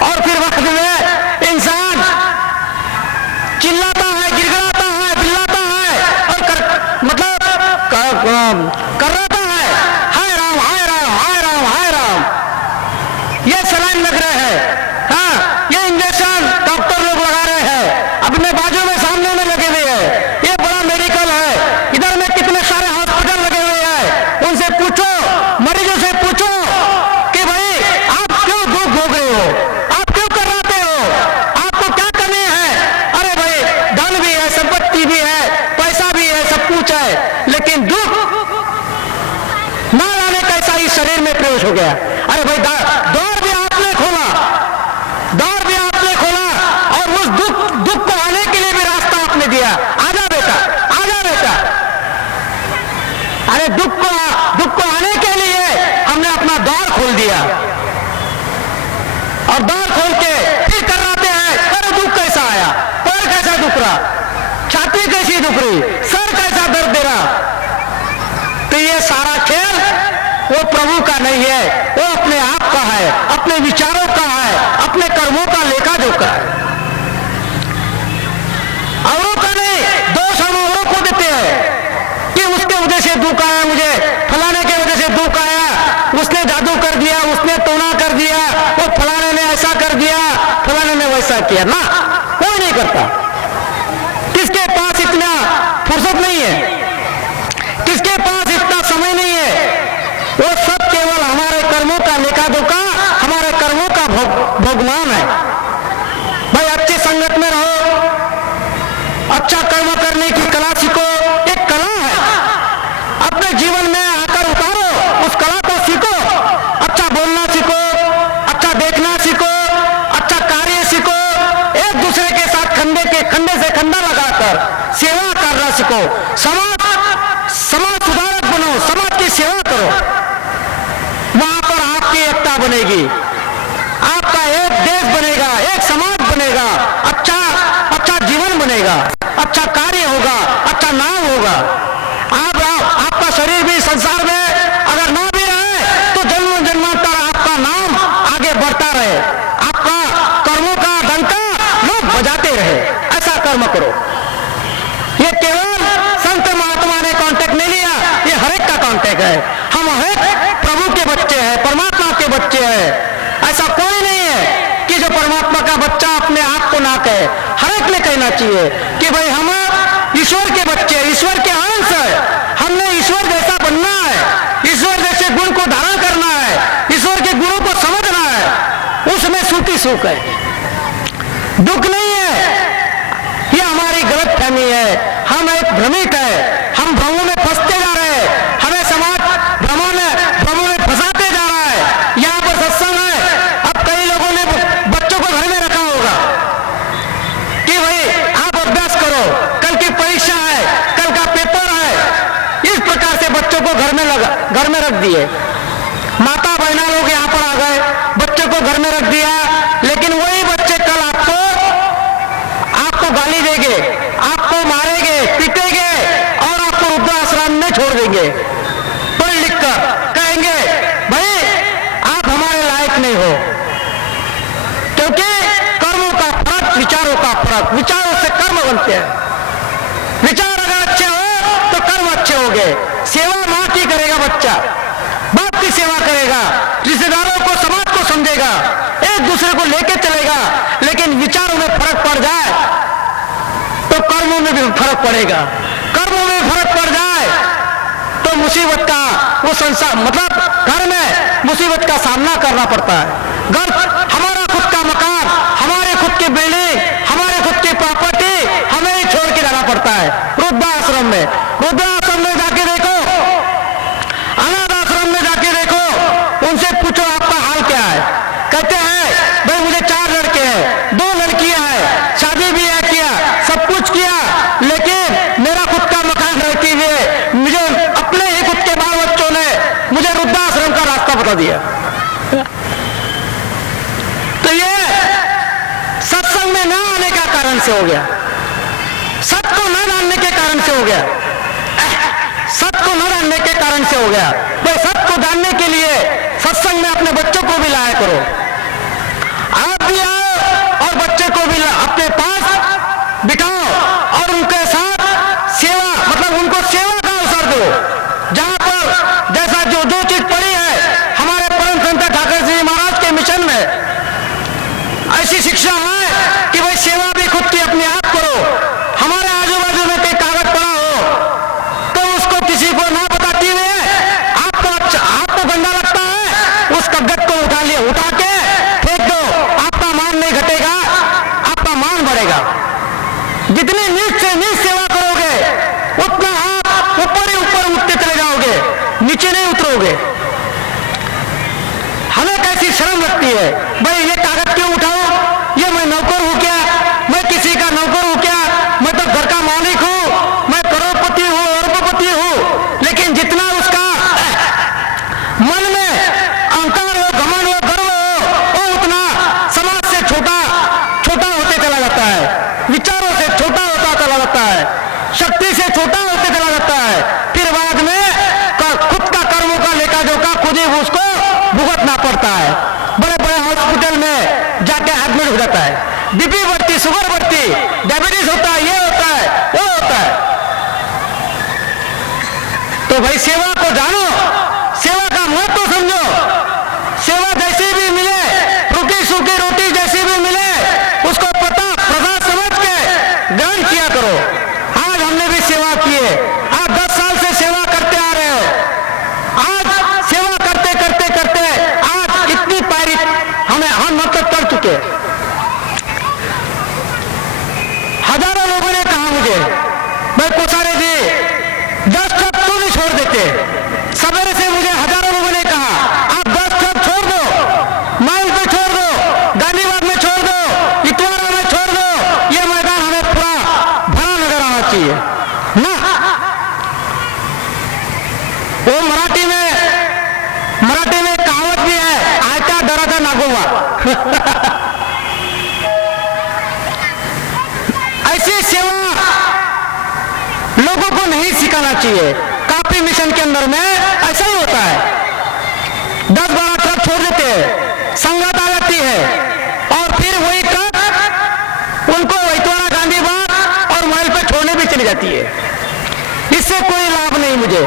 और फिर वक्त में इंसान चिल्लाता है, गिड़गिड़ाता है, बिल्लाता है और कर्राता है, हाय राम हाय राम हाय राम हाय राम। ये सलाइन लग रहे हैं, हाँ ये इंजेक्शन डॉक्टर लोग लगा रहे हैं, अपने बाजू में सामने में लगे हुए हैं, ये बड़ा मेडिकल है, इधर में कितने सारे हॉस्पिटल लगे हुए हैं। उनसे पूछो, मरीजों से पूछो कि भाई आप क्यों दुख भोग रहे हो, आप क्यों कर्राते हो, आपको क्या कमी है। अरे भाई धन भी है, संपत्ति भी है, पैसा भी है, सब कुछ है, लेकिन दुख ना लाने कैसा इस शरीर में प्रवेश हो गया। अरे भाई द्वार भी आपने खोला, द्वार भी आपने खोला और उस दुख को आने के लिए भी रास्ता आपने दिया, आजा बेटा आजा बेटा। अरे दुख को आने के लिए हमने अपना द्वार खोल दिया और द्वार खोल के फिर कर्राते हैं, अरे दुख कैसा आया, पैर कैसा दुख रहा, छाती कैसी दुख रही, सर कैसा दर्द दे रहा। तो ये सारा खेल वो प्रभु का नहीं है, वो अपने आप का है, अपने विचारों का है, अपने कर्मों का लेखा जोखा है, औरों का नहीं। दोष हम औरों को देते हैं कि उसके वजह से दुख आया, मुझे फलाने के वजह से दुख आया, उसने जादू कर दिया, उसने टोना कर दिया, वो फलाने ने ऐसा कर दिया, फलाने ने वैसा किया। ना, कोई नहीं करता। किसके पास इतना फुर्सत नहीं है, किसके पास इतना समय नहीं है, वो सब केवल हमारे कर्मों का लेखा जोखा, हमारे कर्मों का भोगमान है। भाई अच्छी संगत में रहो, अच्छा कर्म करने की कला सीखो, एक कला है, अपने जीवन में आकर उतारो, उस कला को सीखो, अच्छा बोलना सीखो, अच्छा देखना सीखो, अच्छा कार्य सीखो, एक दूसरे के साथ खंडे से खंडा लगाकर सेवा करना सीखो, समाज सुधारक बनो, समाज की सेवा करो, वहां पर आपकी एकता बनेगी, आपका एक देश बनेगा, एक समाज बनेगा, अच्छा जीवन बनेगा, अच्छा कार्य होगा, अच्छा नाम होगा। आपका शरीर भी संसार में अगर ना भी रहे तो जन्म जन्मांतर आपका नाम आगे बढ़ता रहे, आपका कर्मों का डंका लोग बजाते रहे, ऐसा कर्म करो। ये केवल संत महात्मा ने कांटेक्ट नहीं लिया, ये हर एक का कांटेक्ट है। हम हर एक प्रभु के बच्चे हैं, परमात्मा के बच्चे हैं। ऐसा कोई नहीं है कि जो परमात्मा का बच्चा अपने आप को ना कहे। हर एक ने कहना चाहिए कि भाई हम ईश्वर के बच्चे, ईश्वर के अंश है, हमने ईश्वर जैसा बनना है, ईश्वर जैसे गुण को धारण करना है, ईश्वर के गुणों को समझना है, उसमें सुख ही सुख है, दुख नहीं है। ये हमारी गलत फहमी है, हम एक भ्रमित है, हम भ्रमों में फंसते जा रहे हैं, हमें समाज भ्रमों में फंसाते जा रहा है। यहाँ पर सत्संग है, अब कई लोगों ने बच्चों को घर में रखा होगा, घर में रख दिए, माता बहना लोग यहाँ पर आ गए, बच्चे को घर में रख दिया, लेकिन वही बच्चे कल आपको गाली देंगे, आपको मारेंगे, पीटेंगे और आपको वृद्धाश्रम में छोड़ देंगे। पढ़ लिख कर कहेंगे भाई आप हमारे लायक नहीं हो, क्योंकि कर्मों का फर्क, विचारों का फर्क, विचारों से कर्म बनते हैं। विचार अगर अच्छे हो तो कर्म अच्छे हो गए। सेवा मां की करेगा बच्चा, बाप की सेवा करेगा, रिश्तेदारों को, समाज को समझेगा, एक दूसरे को लेके चलेगा, लेकिन विचारों में फर्क पड़ जाए तो कर्मों में भी फर्क पड़ेगा। कर्मों में फर्क पड़ जाए तो मुसीबत का वो संसार, मतलब घर में मुसीबत का सामना करना पड़ता है। घर हमारा खुद का मकान, हमारे खुद की बिल्डिंग, हमारे खुद की प्रॉपर्टी हमें ही छोड़ के जाना पड़ता है। वृद्धाश्रम में जाके देखो, अनाथ आश्रम में जाके देखो, उनसे पूछो आपका हाल क्या है। कहते हैं भाई मुझे 4 लड़के हैं, 2 लड़कियां हैं, शादी भी है किया, सब कुछ किया, लेकिन मेरा खुद का मकान रहती हुए मुझे अपने ही खुद के बाल बच्चों ने मुझे वृद्धाश्रम का रास्ता बता दिया। तो ये सत्संग में न आने का कारण से हो गया, सत्य को न जानने के कारण से हो गया, सत्य को न जानने के कारण से हो गया। भाई सत्य को जानने के लिए सत्संग में अपने बच्चों को भी लाया करो। आप भी आओ और बच्चे को भी अपने पास बिठाओ और उनके साथ सेवा, मतलब उनको सेवा का अवसर दो। जहां पर जैसा जो चीज पड़ी है हमारे परम संत ठाकुर जी महाराज के मिशन में, ऐसी शिक्षा है कि भाई सेवा भी खुद की अपने आप करो। हमारे आजू बाजू में कोई कागज पड़ा हो तो उसको किसी को ना बताते हुए आपको गंदा लगता है, उस कागज को उठा के फेंक दो। आपका मान नहीं घटेगा, आपका मान बढ़ेगा। जितनी नीच से नीच सेवा करोगे उतना आप ऊपर ही ऊपर उठते चले जाओगे, नीचे नहीं उतरोगे। हमें कैसी शर्म लगती है, भाई ये कागज क्यों उठाओ, ये मैं नौकर हूं क्या, मैं किसी का नौकर हूं क्या, मैं तो घर का मालिक हूं, मैं करोड़पति हूं, अरबपति हूं। लेकिन जितना उसका मन में अहंकार हो, घमंड हो, गर्व हो, वो उतना समाज से छोटा होते चला जाता है, विचारों से छोटा होता चला जाता है, शक्ति से छोटा होते चला जाता है। फिर बाद में खुद का कर्मों का लेखा जोखा खुद ही उसको भुगतना पड़ता है। बड़े बड़े हॉस्पिटल में जाके एडमिट हो जाता है, बीपी बढ़ती, शुगर बढ़ती, डायबिटीज होता है, ये होता है, वो होता है। तो भाई सेवा को जानो, सेवा का महत्व समझो। सेवा जैसी भी मिले, रूखी सूखी रोटी जैसी भी मिले, उसको पता प्रसाद समझ के ग्रहण किया करो। आज हमने भी सेवा की है, आप 10 साल से सेवा करते आ रहे हो। आज सेवा करते करते करते आज इतनी पारी हम मतलब कर चुके। हजारों लोगों ने कहा मुझे, भाई कोसारे जी 10 ट्रक क्यों नहीं छोड़ देते। सवेरे से मुझे हजारों लोगों ने कहा आप 10 ट्रक छोड़ दो, माइल पे छोड़ दो, गांधीबाग में छोड़ दो, इतवारा में छोड़ दो, ये मैदान हमें पूरा भरा नजर आना चाहिए ना। वो मराठी में कहावत भी है, आयता डराता नागोवा। ऐसी सेवा लोगों को नहीं सिखाना चाहिए। काफी मिशन के अंदर में ऐसा ही होता है, 10-12 ट्रक छोड़ देते हैं, संगत आ जाती है और फिर वही ट्रक उनको वैतवाड़ा, गांधीबाग और माइल पे छोड़ने भी चली जाती है। इससे कोई लाभ नहीं मुझे,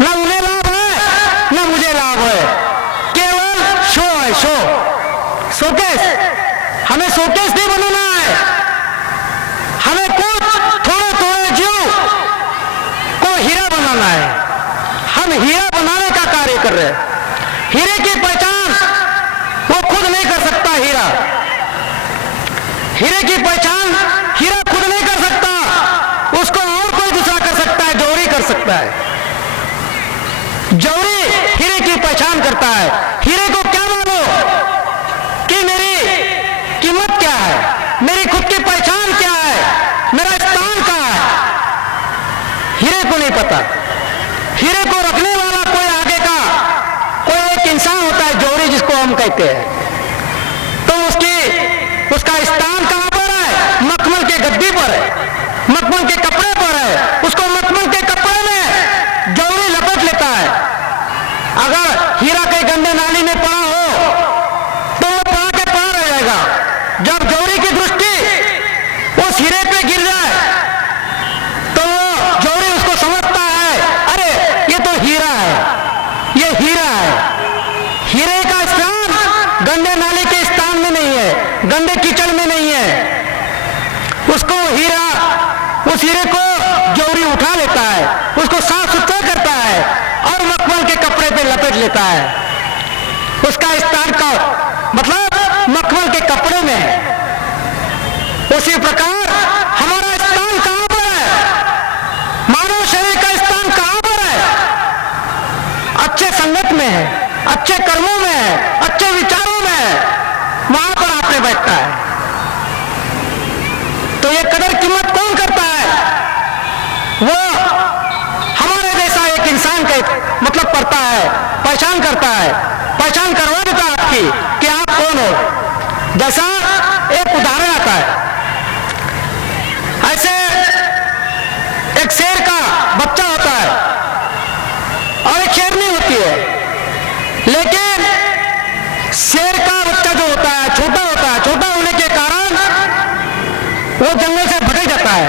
ना उन्हें लाभ है ना मुझे लाभ है, केवल शो है, शोकेस। हमें शोकेस नहीं बनाना है, हमें थोड़े जीव को हीरा बनाना है। हम हीरा बनाने का कार्य कर रहे हैं। हीरे की पहचान वो खुद नहीं कर सकता, हीरे की पहचान हीरा खुद नहीं कर सकता, उसको और कोई दूसरा कर सकता है, जौहरी कर सकता है। जौहरी हीरे की पहचान करता है। हीरे को क्या मानो कि मेरी कीमत क्या है, मेरी खुद की पहचान क्या है, मेरा स्थान कहां है, हीरे को नहीं पता। हीरे को रखने वाला कोई आगे का कहते हैं। तो उसका स्थान कहां पर है? मखमल के गद्दी पर है, मखमल के कपड़े पर है। उसको मखमल के कपड़े में जौहरी लपेट लेता है। अगर हीरा कहीं गंदे नाली में पड़ा हो तो वो पड़ा के पड़ा रह जाएगा। जब जौहरी की दृष्टि उस हीरे पे गिर जाए तो वो जौहरी उसको समझता है, अरे ये तो हीरा है, ये हीरा है। हीरे का स्थान गंदे नाले के स्थान में नहीं है, गंदे कीचड़ में नहीं है। उसको उस हीरे को जौहरी उठा लेता है, उसको साफ सुथरा करता है और मखमल के कपड़े पे लपेट लेता है। उसका स्थान का मतलब मखमल के कपड़े में है। उसी प्रकार हमारा स्थान कहां पर है? मानव शरीर का स्थान कहां पर है? अच्छे संगत में है, अच्छे कर्मों में है, अच्छे विचारों में है, वहां पर आपने बैठता है। तो ये कदर कीमत कौन करता है? वो हमारे जैसा एक इंसान का मतलब करता है, पहचान करता है, पहचान करवा देता है आपकी कि आप कौन हो। जैसा एक उदाहरण आता है, ऐसे एक शेर का बच्चा होता है और एक शेरनी होती है। लेकिन शेर का बच्चा जो होता है छोटा होता है, छोटा होने के कारण वो जंगल से भटक जाता है,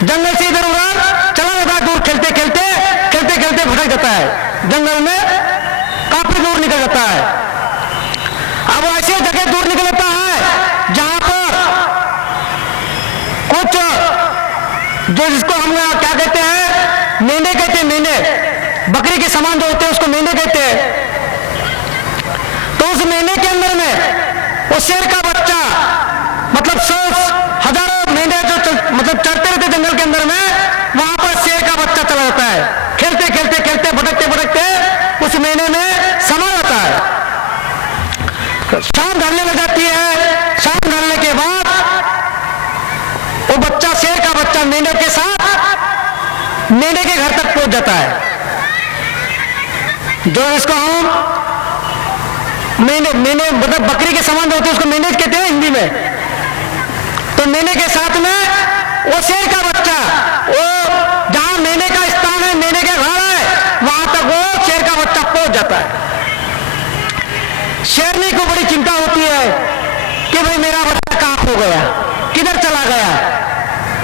जंगल से इधर उधर चला जाता है, दूर खेलते खेलते भटक जाता है, जंगल में काफी दूर निकल जाता है। अब वो ऐसी जगह दूर निकल जाता है जहां पर कुछ जो जिसको हम क्या कहते हैं, मेंढे कहते हैं, मेंढे बकरी के समान जो होते हैं उसको मेंढे कहते हैं। तो उस मेंढे के अंदर में वो शेर का बच्चा मतलब 100,000 मेंढे जो मतलब चढ़ते रहते जंगल के अंदर में, वहां पर शेर का बच्चा चला जाता है, खेलते भटकते उस मेंढे में समा जाता है। शाम ढलने लग जाती है, शाम ढलने के बाद वो बच्चा, शेर का बच्चा मेंढे के साथ मेंढे के घर तक पहुंच जाता है। जो इसको हम मेंढे मतलब बकरी के समान होते हैं उसको मेंढे कहते हैं हिंदी में। तो मेंढे के साथ में वो शेर का बच्चा, वो जहां मेंढे का स्थान है, मेंढे के घर है, वहां तक वो शेर का बच्चा पहुंच जाता है। शेरनी को बड़ी चिंता होती है कि भाई मेरा बच्चा कहां खो गया, किधर चला गया।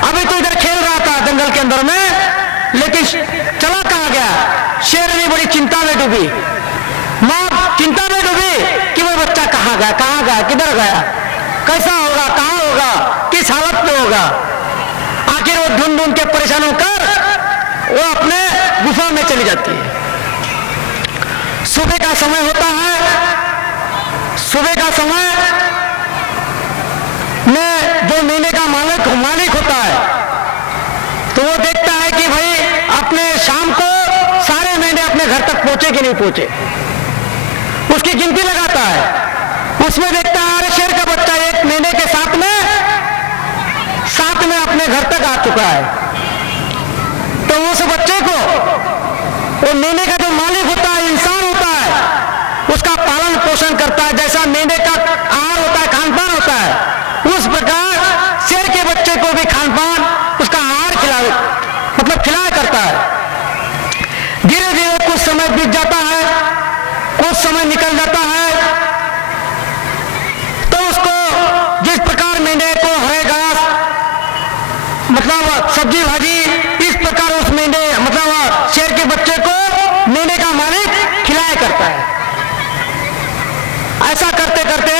अभी तो इधर खेल रहा था जंगल के अंदर में, लेकिन चला कहां गया। शेरनी बड़ी चिंता में डूबी, मां चिंता में डूबी कि वो बच्चा कहां गया, किधर गया, कैसा होगा, कहां होगा, किस हालत में होगा। आखिर वो ढूंढ के परेशान होकर वो अपने गुफा में चली जाती है। सुबह का समय होता है, सुबह का समय में जो मेले का मालिक होता है तो वो देखता है कि भाई अपने शाम को सारे मेंढे अपने घर तक पहुंचे कि नहीं पहुंचे, उसकी गिनती लगाता है। उसमें देखता है अरे शेर का बच्चा एक मेंढे के साथ में अपने घर तक आ चुका है। तो उस बच्चे को वो मेंढे का जो मालिक होता है, इंसान होता है, उसका पालन पोषण करता है। जैसा मेंढे का आहार होता है, खान पान होता है, उस प्रकार शेर के बच्चे को भी खान पान उसका आहार खिलाया करता है। धीरे धीरे कुछ समय बीत जाता है, कुछ समय निकल जाता है, तो उसको जिस प्रकार मेंढे को हरे घास मतलब सब्जी भाजी, इस प्रकार उस मेंढे मतलब शेर के बच्चे को मेंढे का मालिक खिलाया करता है। ऐसा करते करते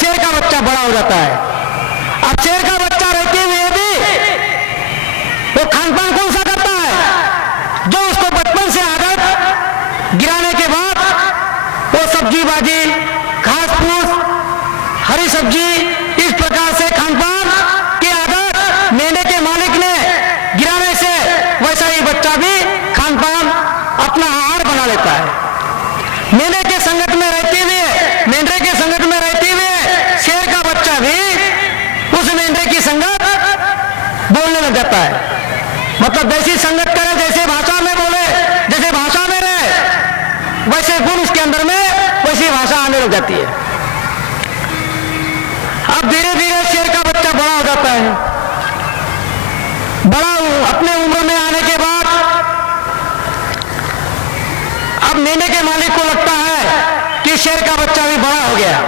शेर का बच्चा बड़ा हो जाता है। अब शेर का बच्चा रहते हुए भी वो खान पान कौन सा करता है, जो उसको बचपन से आदत गिराने के बाद वो सब्जी भाजी, घास फूस, हरी सब्जी, इस प्रकार से खान पान की आदत मेंढे के मालिक ने गिराने से वैसा ही बच्चा भी खान पान अपना आहार बना लेता है। मेंढे के संगत में रहते हुए, मेंढे के संगत में रहते हुए शेर का बच्चा भी उस मेंढे की संगत बोलने लग जाता है। मतलब जैसी संगत करे, जैसे भाषा में बोले, जैसे भाषा में रहे, वैसे गुण उसके अंदर में वैसी भाषा आने लग जाती है। अब धीरे धीरे शेर का बच्चा बड़ा हो जाता है। बड़ा अपने उम्र में आने के बाद अब मेने के मालिक को लगता है कि शेर का बच्चा भी बड़ा हो गया।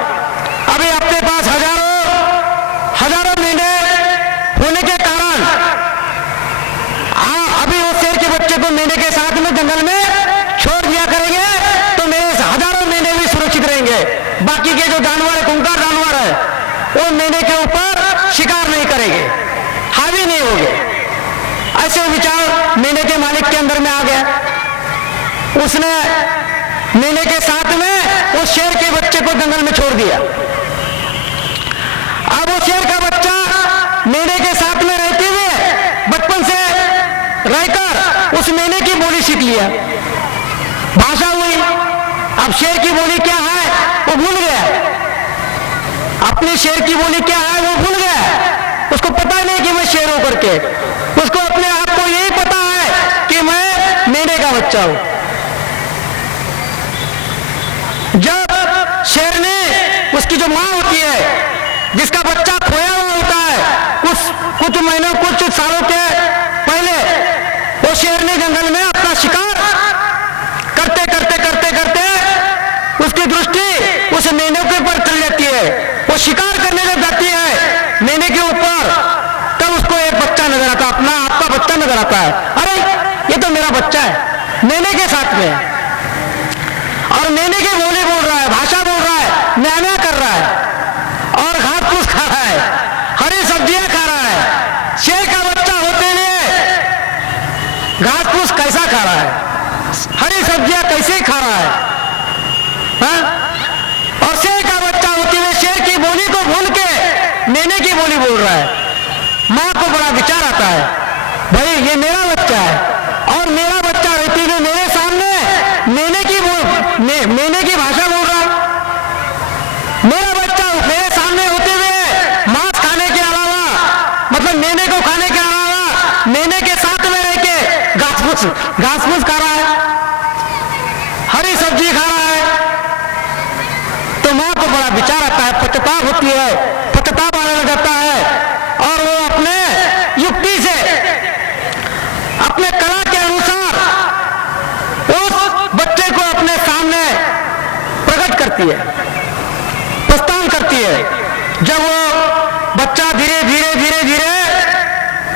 अभी अपने पास हजारों मेंढे होने के कारण अभी वो शेर के बच्चे को मेंढे के साथ में जंगल में छोड़ दिया करेंगे तो मेरे हजारों मेंढे भी सुरक्षित रहेंगे। बाकी के जो जानवर है, खूंखार जानवर है, वो मेंढे के ऊपर शिकार नहीं करेंगे, हावी नहीं होंगे। ऐसे विचार मेंढे के मालिक के अंदर में आ गया। उसने मेंढे के साथ में उस शेर के बच्चे को जंगल में छोड़ दिया। अब वो शेर का बच्चा मेंढे के साथ में रहते हुए बचपन से रहकर उस मेंढे की बोली सीख लिया, भाषा हुई। अब शेर की बोली क्या है वो भूल गया, अपनी शेर की बोली क्या है वो भूल गया। उसको पता नहीं कि मैं शेर हूं करके, उसको अपने आप को यही पता है कि मैं मेंढे का बच्चा हूं। जब शेर ने उसकी जो मां होती है, जिसका बच्चा खोया हुआ होता है, कुछ महीनों कुछ सालों के पहले वो शेर ने जंगल में अपना शिकार करते करते करते करते उसकी दृष्टि उस मेंढे के ऊपर चल जाती है। वो शिकार करने लग जाती है मेंढे के ऊपर, तब उसको एक बच्चा नजर आता, अपना आपका बच्चा नजर आता है। अरे ये तो मेरा बच्चा है, मेंढे के साथ में, और मेंढे की बोली बोल रहा है, भाषा बोल रहा है, म्यां कर रहा है और घास फूस खा रहा है, हरी सब्जियां खा रहा है। शेर का बच्चा होते हुए घास फूस कैसा खा रहा है, हरी सब्जियां कैसे खा रहा है, हा? और शेर का बच्चा होते हुए शेर की बोली को भूल के मेंढे की बोली बोल रहा है। मां को बड़ा विचार आता है, भाई ये मेरा बच्चा है और मेरा बच्चा रहते हुए मेरे सामने मेंढे की भाषा बोल रहा है। मेरा बच्चा मेरे सामने होते हुए मांस खाने के अलावा, मतलब मेंढे को खाने के अलावा मेंढे के साथ में रह के घास फूस खा रहा है, हरी सब्जी खा रहा है। तो मां को बड़ा विचार आता है, पश्चाताप होती है, पश्चाताप आने लग जाता है और वो अपने युक्ति से, अपने कला के अनुसार उस बच्चे को अपने सामने प्रकट करती है, प्रस्थान करती है। जब वो बच्चा धीरे धीरे धीरे धीरे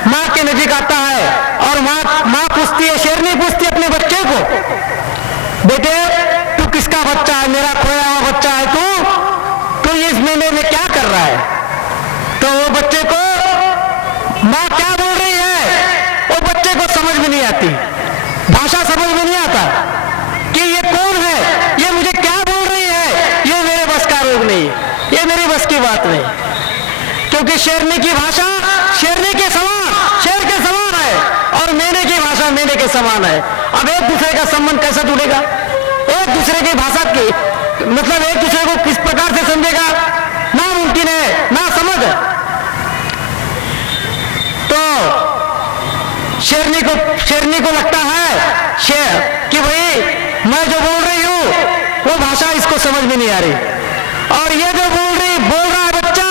मां के नजीक आता है और मां पूछती है, शेरनी पूछती है अपने बच्चे को, बेटे तू किसका बच्चा है, मेरा खोया हुआ बच्चा है तू इस महीने में क्या कर रहा है। तो वो बच्चे को मां क्या बोल रही है वो बच्चे को समझ में नहीं आती, भाषा समझ में नहीं आता कि ये कौन है, ये मुझे क्या बोल रही है, ये मेरे बस का रोग नहीं, ये मेरी बस की बात नहीं। क्योंकि शेरनी की भाषा शेरनी के समान, शेर के समान है और मेंढे की भाषा मेंढे के समान है। अब एक दूसरे का संबंध कैसा जुड़ेगा, एक दूसरे की भाषा की मतलब एक दूसरे को किस प्रकार से समझेगा, नामुमकिन है, ना समझ है। तो शेरनी को लगता है शेर कि भाई मैं जो बोल रही हूं वो भाषा इसको समझ में नहीं आ रही, और ये जो बोल रहा है बच्चा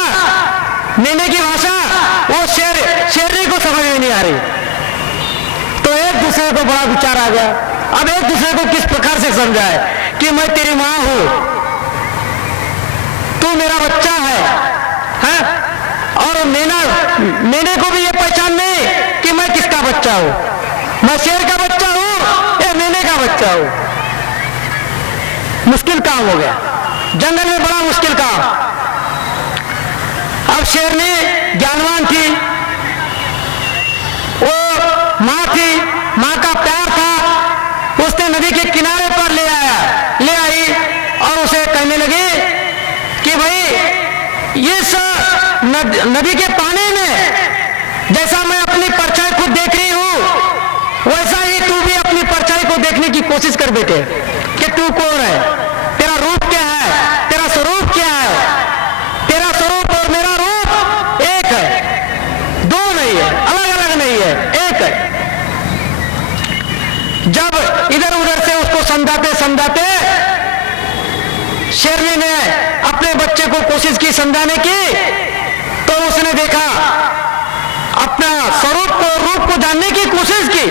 मेंढे की भाषा वो शेरनी को समझ में नहीं आ रही। तो एक दूसरे को बड़ा विचार आ गया। अब एक दूसरे को किस प्रकार से समझाए कि मैं तेरी मां हूं, तू मेरा बच्चा है? और मेंढे को भी ये पहचान नहीं कि मैं किसका बच्चा हूं, मैं शेर का बच्चा हूं या मेंढे का बच्चा हूं। मुश्किल काम हो गया, जंगल में बड़ा मुश्किल काम। अब शेरनी ज्ञानवान थी, वो मां थी, मां का प्यार था, उसने नदी के किनारे पर ले आई और उसे कहने लगी कि भाई इस नदी के पानी में जैसा मैं अपनी परछाई खुद देख रही हूं वैसा ही तू भी अपनी परछाई को देखने की कोशिश कर बेटे कि तू कौन है, तेरा रूप क्या है, तेरा स्वरूप क्या है। तेरा स्वरूप और मेरा रूप एक है, दो नहीं है, अलग अलग नहीं है, एक है। जब इधर उधर से उसको समझाते समझाते शेरनी ने को कोशिश की समझाने की, तो उसने देखा, अपना स्वरूप को, रूप को जानने की कोशिश की,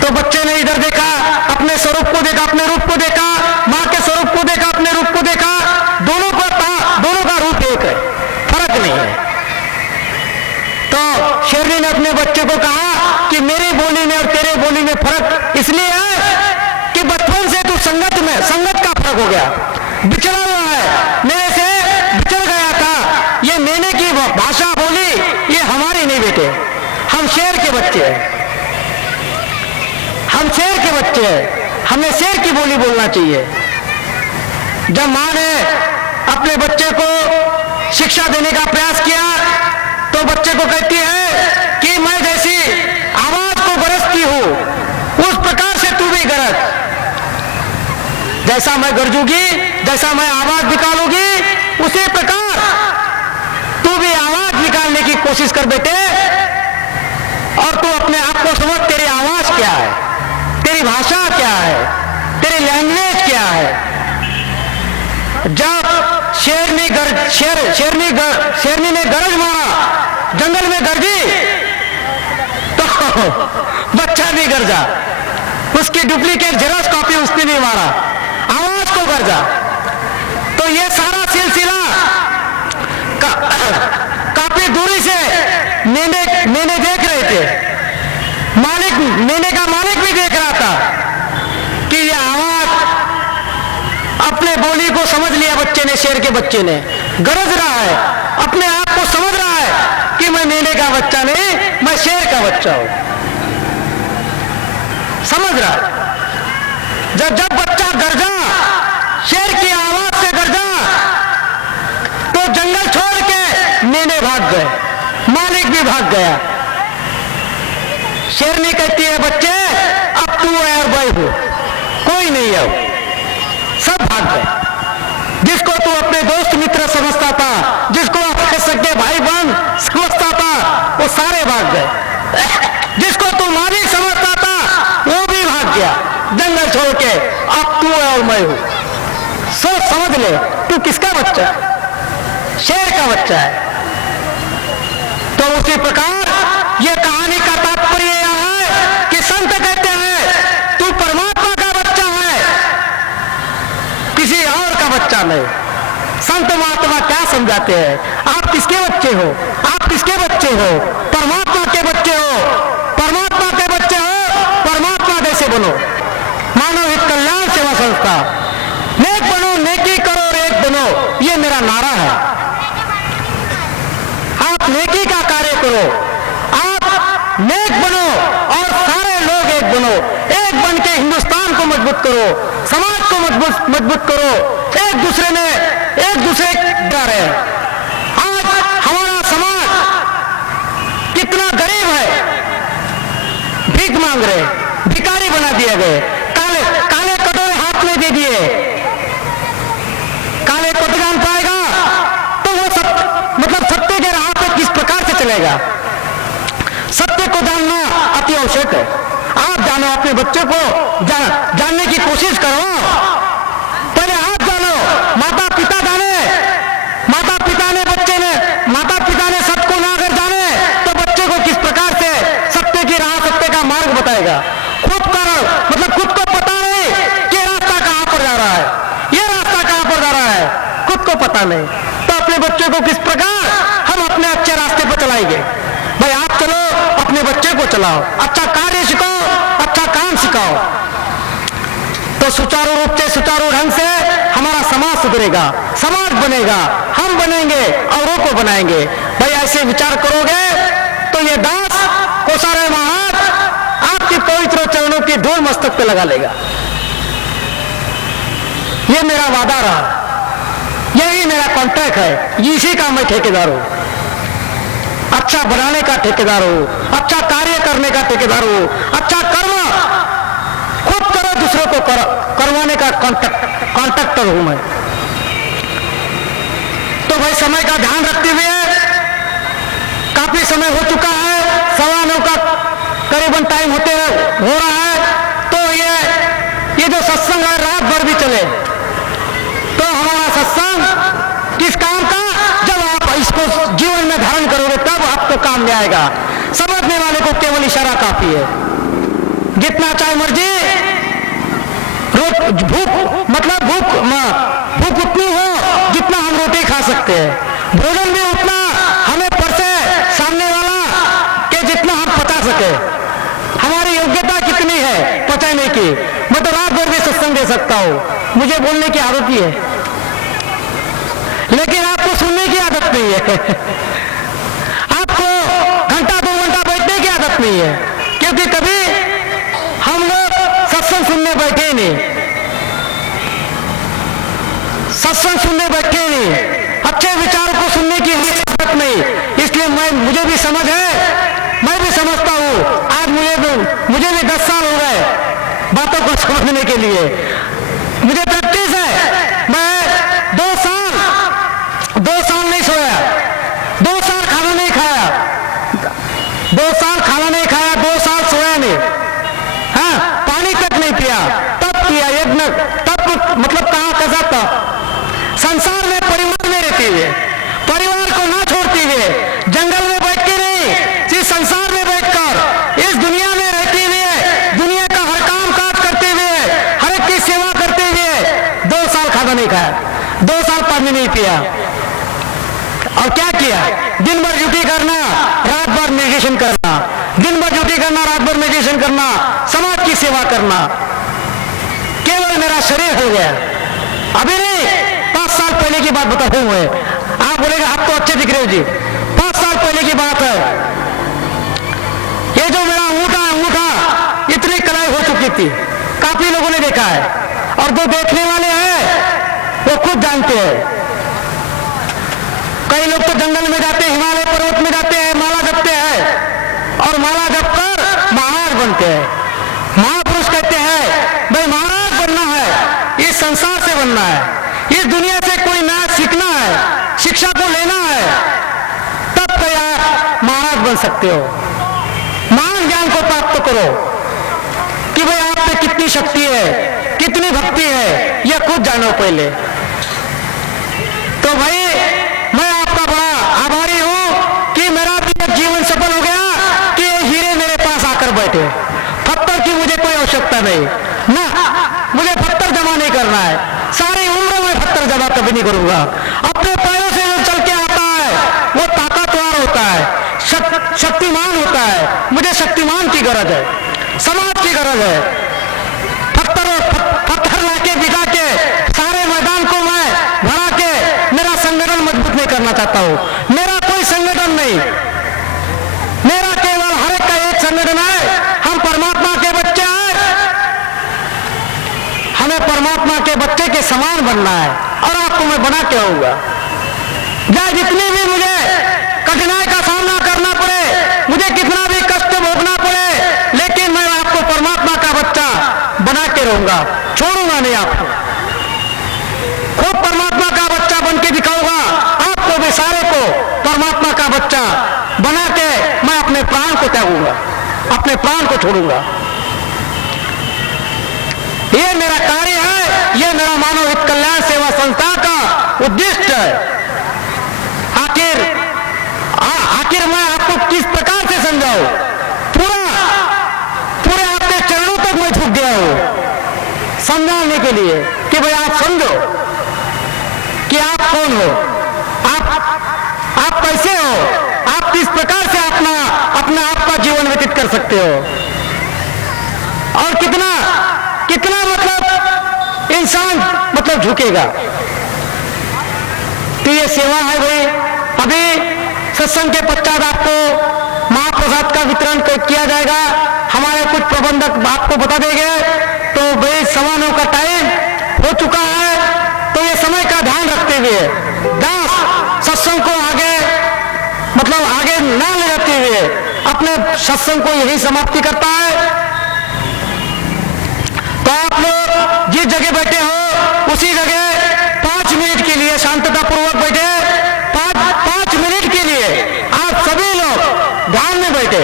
तो बच्चे ने इधर देखा, अपने स्वरूप को देखा, अपने रूप को देखा, मां के स्वरूप को देखा, अपने रूप को देखा, दोनों का रूप एक है, फर्क नहीं है। तो शेरनी ने अपने बच्चे को कहा कि मेरी बोली में और तेरे बोली में फर्क इसलिए है कि बचपन से तू संगत का फर्क हो गया, बिछड़ा हुआ है, मेरे से बिछड़ गया था। ये मैंने की भाषा बोली, ये हमारी नहीं बेटे, हम शेर के बच्चे हैं, हम शेर के बच्चे हैं, हमें शेर की बोली बोलना चाहिए। जब मां ने अपने बच्चे को शिक्षा देने का प्रयास किया, तो बच्चे को कहती है कि मैं जैसी आवाज को गरजती हूं, उस प्रकार से तू भी गरज, जैसा मैं गरजूंगी, जैसा मैं आवाज निकालूंगी, उसी प्रकार तू भी आवाज निकालने की कोशिश कर बेटे, और तू अपने आप को समझ, तेरी आवाज क्या है, तेरी भाषा क्या है, तेरी लैंग्वेज क्या है। जब शेरनी ने गरज मारा, जंगल में गरजी, तो बच्चा भी गरजा, उसकी डुप्लीकेट जेरॉक्स कॉपी उसने भी मारा, आवाज को गरजा। तो ये सारा सिलसिला काफी दूरी से मैंने देख रहे थे, मैंने का मालिक भी देख रहा था कि ये आवाज, अपने बोली को समझ लिया बच्चे ने, शेर के बच्चे ने, गरज रहा है, अपने आप को समझ रहा है कि मैं मेने का बच्चा नहीं, मैं शेर का बच्चा हूं, समझ रहा है। जब बच्चा गरजा, शेर की आवाज से गरजा, तो जंगल छोड़ के मेने भाग गए, मालिक भी भाग गया। शेरनी कहती है बच्चे, अब तू है और मैं हूं, कोई नहीं है, सब भाग गए। जिसको तू अपने दोस्त मित्र समझता था, जिसको अपने सगे भाई बहन समझता था, वो सारे भाग गए। जिसको तू मालिक समझता था, वो भी भाग गया जंगल छोड़ के, अब तू है और मैं हूं। सोच समझ ले, तू किसका बच्चा है? शेर का बच्चा है। तो उसी प्रकार ये कहानी का तात्पर्य यह है कि संत कहते हैं तू परमात्मा का बच्चा है, किसी और का बच्चा नहीं। संत महात्मा क्या समझाते हैं? आप किसके बच्चे हो? आप किसके बच्चे हो? परमात्मा के बच्चे हो, परमात्मा के बच्चे हो, परमात्मा जैसे बनो। मानव हित कल्याण सेवा संस्था, नेक बनो, नेकी करो और एक बनो, ये मेरा नारा है। आप नेकी का कार्य करो, आप नेक बनो और सारे लोग एक बनो, एक बन के हिंदुस्तान को मजबूत करो, समाज को मजबूत करो, एक दूसरे डर है। आज हमारा समाज कितना गरीब है, भीख मांग रहे, भिखारी बना दिए गए, काले कटोरे हाथ में दे दिए। काले कटोरे जान पाएगा तो वो मतलब सत्य के राह पे किस प्रकार से चलेगा? सत्य को जानना अति आवश्यक है। आप जानो, अपने बच्चे को जानने की कोशिश करो, पहले आप जानो, माता पिता जाने। माता पिता ने सत्य को ना अगर जाने तो बच्चे को किस प्रकार से सत्य की राह, सत्य का मार्ग बताएगा? खुद को पता नहीं कि रास्ता कहां पर जा रहा है, ये रास्ता कहां पर जा रहा है, खुद को पता नहीं, तो अपने बच्चे को किस प्रकार हम अपने अच्छे रास्ते पर चलाएंगे? भाई आप चलो, अपने बच्चे को चलाओ, अच्छा कार्य सिखाओ, अच्छा काम सिखाओ, तो सुचारू रूप से, सुचारू ढंग से हमारा समाज सुधरेगा, समाज बनेगा, हम बनेंगे, औरों को बनाएंगे। भाई ऐसे विचार करोगे तो ये दास कोसारे महाराज आपके पवित्र चरणों की धूल मस्तक पे लगा लेगा। ये मेरा वादा रहा, यही मेरा कॉन्ट्रैक्ट है, इसी का मैं ठेकेदार हूं। अच्छा बनाने का ठेकेदार हूं, अच्छा कार्य करने का ठेकेदार हूं, अच्छा कर्म खुद करो, दूसरों को करवाने का कॉन्ट्रैक्टर हूं मैं। तो भाई समय का ध्यान रखते हुए, काफी समय हो चुका है, 9:15 का करीबन टाइम हो रहा है, तो ये जो सत्संग है रात भर भी चले तो हमारा आएगा। समझने वाले को केवल इशारा काफी है। जितना चाहे मर्जी भूख मतलब भूख उतनी हो जितना हम रोटी खा सकते हैं, भोजन भी उतना हमें परसे सामने वाला के जितना हम पचा सके। हमारी योग्यता कितनी है पचाने की। मैं तो रात भर भी सत्संग दे सकता हूँ, मुझे बोलने की आदत ही है, लेकिन आपको सुनने की आदत नहीं है। आपको घंटा 2 घंटा बैठने की आदत नहीं है, क्योंकि कभी हम लोग सत्संग सुनने बैठे नहीं, सत्संग सुनने बैठे नहीं, अच्छे विचार को सुनने की आदत नहीं। इसलिए मुझे भी समझ है, मैं भी समझता हूँ। आज मुझे भी 10 साल हो गए बातों को समझने के लिए। मुझे प्रैक्टिस है। मैं 2 साल नहीं सोया, 2 साल खाना नहीं खाया, 2 साल खाना नहीं खाया, 2 साल सोया नहीं, हाँ, पानी तक नहीं पिया, तब किया यज्ञ, तब मतलब कहाँ कैसा था। संसार में परिवार में रहते हुए, परिवार को ना छोड़ते हुए, जंगल में बैठ के नहीं, इस संसार में बैठकर, इस दुनिया में रहते हुए, दुनिया का हर काम काज करते हुए, हर एक की सेवा करते हुए 2 साल खाना नहीं खाया, 2 साल पानी नहीं पिया। और क्या किया? दिन भर ड्यूटी करना, रात भर मेडिटेशन करना, दिन भर ड्यूटी करना, रात भर मेडिटेशन करना, समाज की सेवा करना। केवल मेरा शरीर हो गया। अभी नहीं, 5 साल पहले की बात बता हूं मैं। आप बोलेगा आप तो अच्छे दिख रहे हो जी, 5 साल पहले की बात है। ये जो मेरा अंगूठा इतनी कलाई हो चुकी थी, काफी लोगों ने देखा है, और जो देखने वाले हैं वो खुद जानते हैं। कई लोग तो जंगल में जाते हैं, हिमालय पर्वत में जाते हैं, माला जपते हैं, और माला जपकर महाराज बनते हैं। महापुरुष कहते हैं भाई महाराज बनना है, इस संसार से बनना है, इस दुनिया से कोई नया सीखना है, शिक्षा को लेना है, तब तो आप महाराज बन सकते हो। महान ज्ञान को प्राप्त करो कि भाई आप में कितनी शक्ति है, कितनी भक्ति है, यह खुद जानो पहले। तो भाई मैं आपका बड़ा आभारी हूं कि मेरा भी एक जीवन सफल हो गया कि ये हीरे मेरे पास आकर बैठे। पत्थर की मुझे कोई आवश्यकता नहीं ना, मुझे पत्थर जमा नहीं करना है, सारी उम्र में पत्थर जमा कभी नहीं करूंगा। अपने पैरों से जो चल के आता है वो ताकतवर होता है, शक्तिमान होता है। मुझे शक्तिमान की गरज है, समाज की गरज है। पत्थर लाके बिठा के सारे मैदान को मैं भरा के मेरा संगठन मजबूत नहीं करना चाहता हूं। मेरा कोई संगठन नहीं, मेरा केवल हर एक का एक संगठन है। हम परमात्मा के बच्चे हैं, हमें परमात्मा के बच्चे के समान बनना है, और आपको मैं बना के आऊंगा। या जितनी भी मुझे कठिनाई का सामना करना पड़े, मुझे कितना भी कष्ट भोगना पड़े, लेकिन मैं आपको परमात्मा का बच्चा बना के रहूंगा, छोड़ूंगा नहीं आपको। खुद परमात्मा का बच्चा बन के दिखाऊंगा, आपको भी सारे को परमात्मा का बच्चा बना के मैं अपने प्राण को त्यागूंगा, अपने प्राण को छोड़ूंगा। यह मेरा कार्य है, यह मेरा मानव हित कल्याण सेवा संस्था का उद्देश्य है। आखिर मैं आपको किस प्रकार से समझाऊं? पूरे आपके चरणों तक मैं झुक गया हूं समझाने के लिए कि भाई आप समझो कि आप कौन हो, आप कैसे हो, आप किस प्रकार से अपना आपका जीवन व्यतीत कर सकते हो, और कितना मतलब इंसान मतलब झुकेगा। तो ये सेवा है भाई। अभी सत्संग के पश्चात आपको महाप्रसाद का वितरण किया जाएगा। हमारे कुछ प्रबंधक आपको बता देंगे। तो भाई 9:15 का टाइम हो चुका है, तो ये समय का ध्यान रखते हुए दास सत्संग को आगे ना ले जाते हुए अपने सत्संग को यही समाप्ति करता है। तो आप लोग जिस जगह बैठे हो उसी जगह 5 मिनट के लिए शांतता पूर्वक बैठे। 5 मिनट के लिए आप सभी लोग ध्यान में बैठे।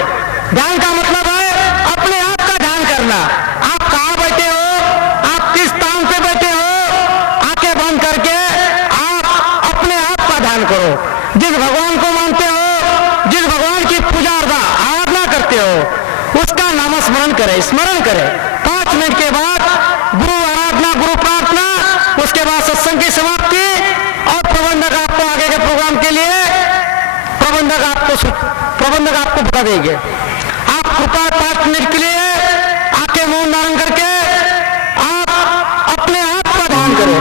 ध्यान का मतलब है अपने आप का ध्यान करना। आप कहाँ बैठे हो, आप किस स्थान पे बैठे हो, आंखें बंद करके आप अपने आप का ध्यान करो। जिस भगवान को मानते हो, जिस भगवान की पूजा स्मरण करें। 5 मिनट के बाद गुरु आराधना, गुरु प्रार्थना, उसके बाद सत्संग की समाप्ति और प्रबंधक आपको आगे के प्रोग्राम के लिए प्रबंधक आपको बता देंगे। आप कृपया 5 मिनट के लिए आंखें मौन धारण करके आप अपने आप का ध्यान करें।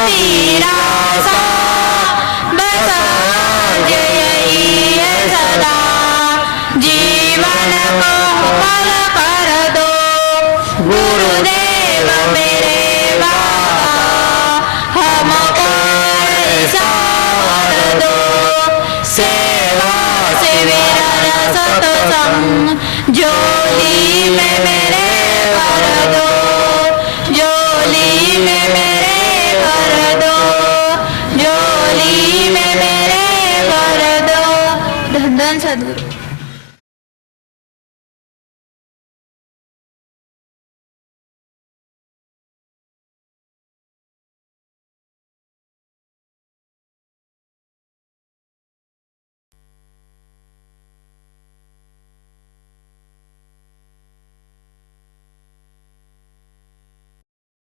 मेरा सा बस आज यही है सदा, जीवन को पल कर दो गुरुदेव मेरे बाबा, हमको ऐसा वर दो, सेवा से विरल सत्संग जोली में मेरे कर दो, जोली में मेरे कर दो, जोली में मेरे कर दो। धन धन सद्गुरु।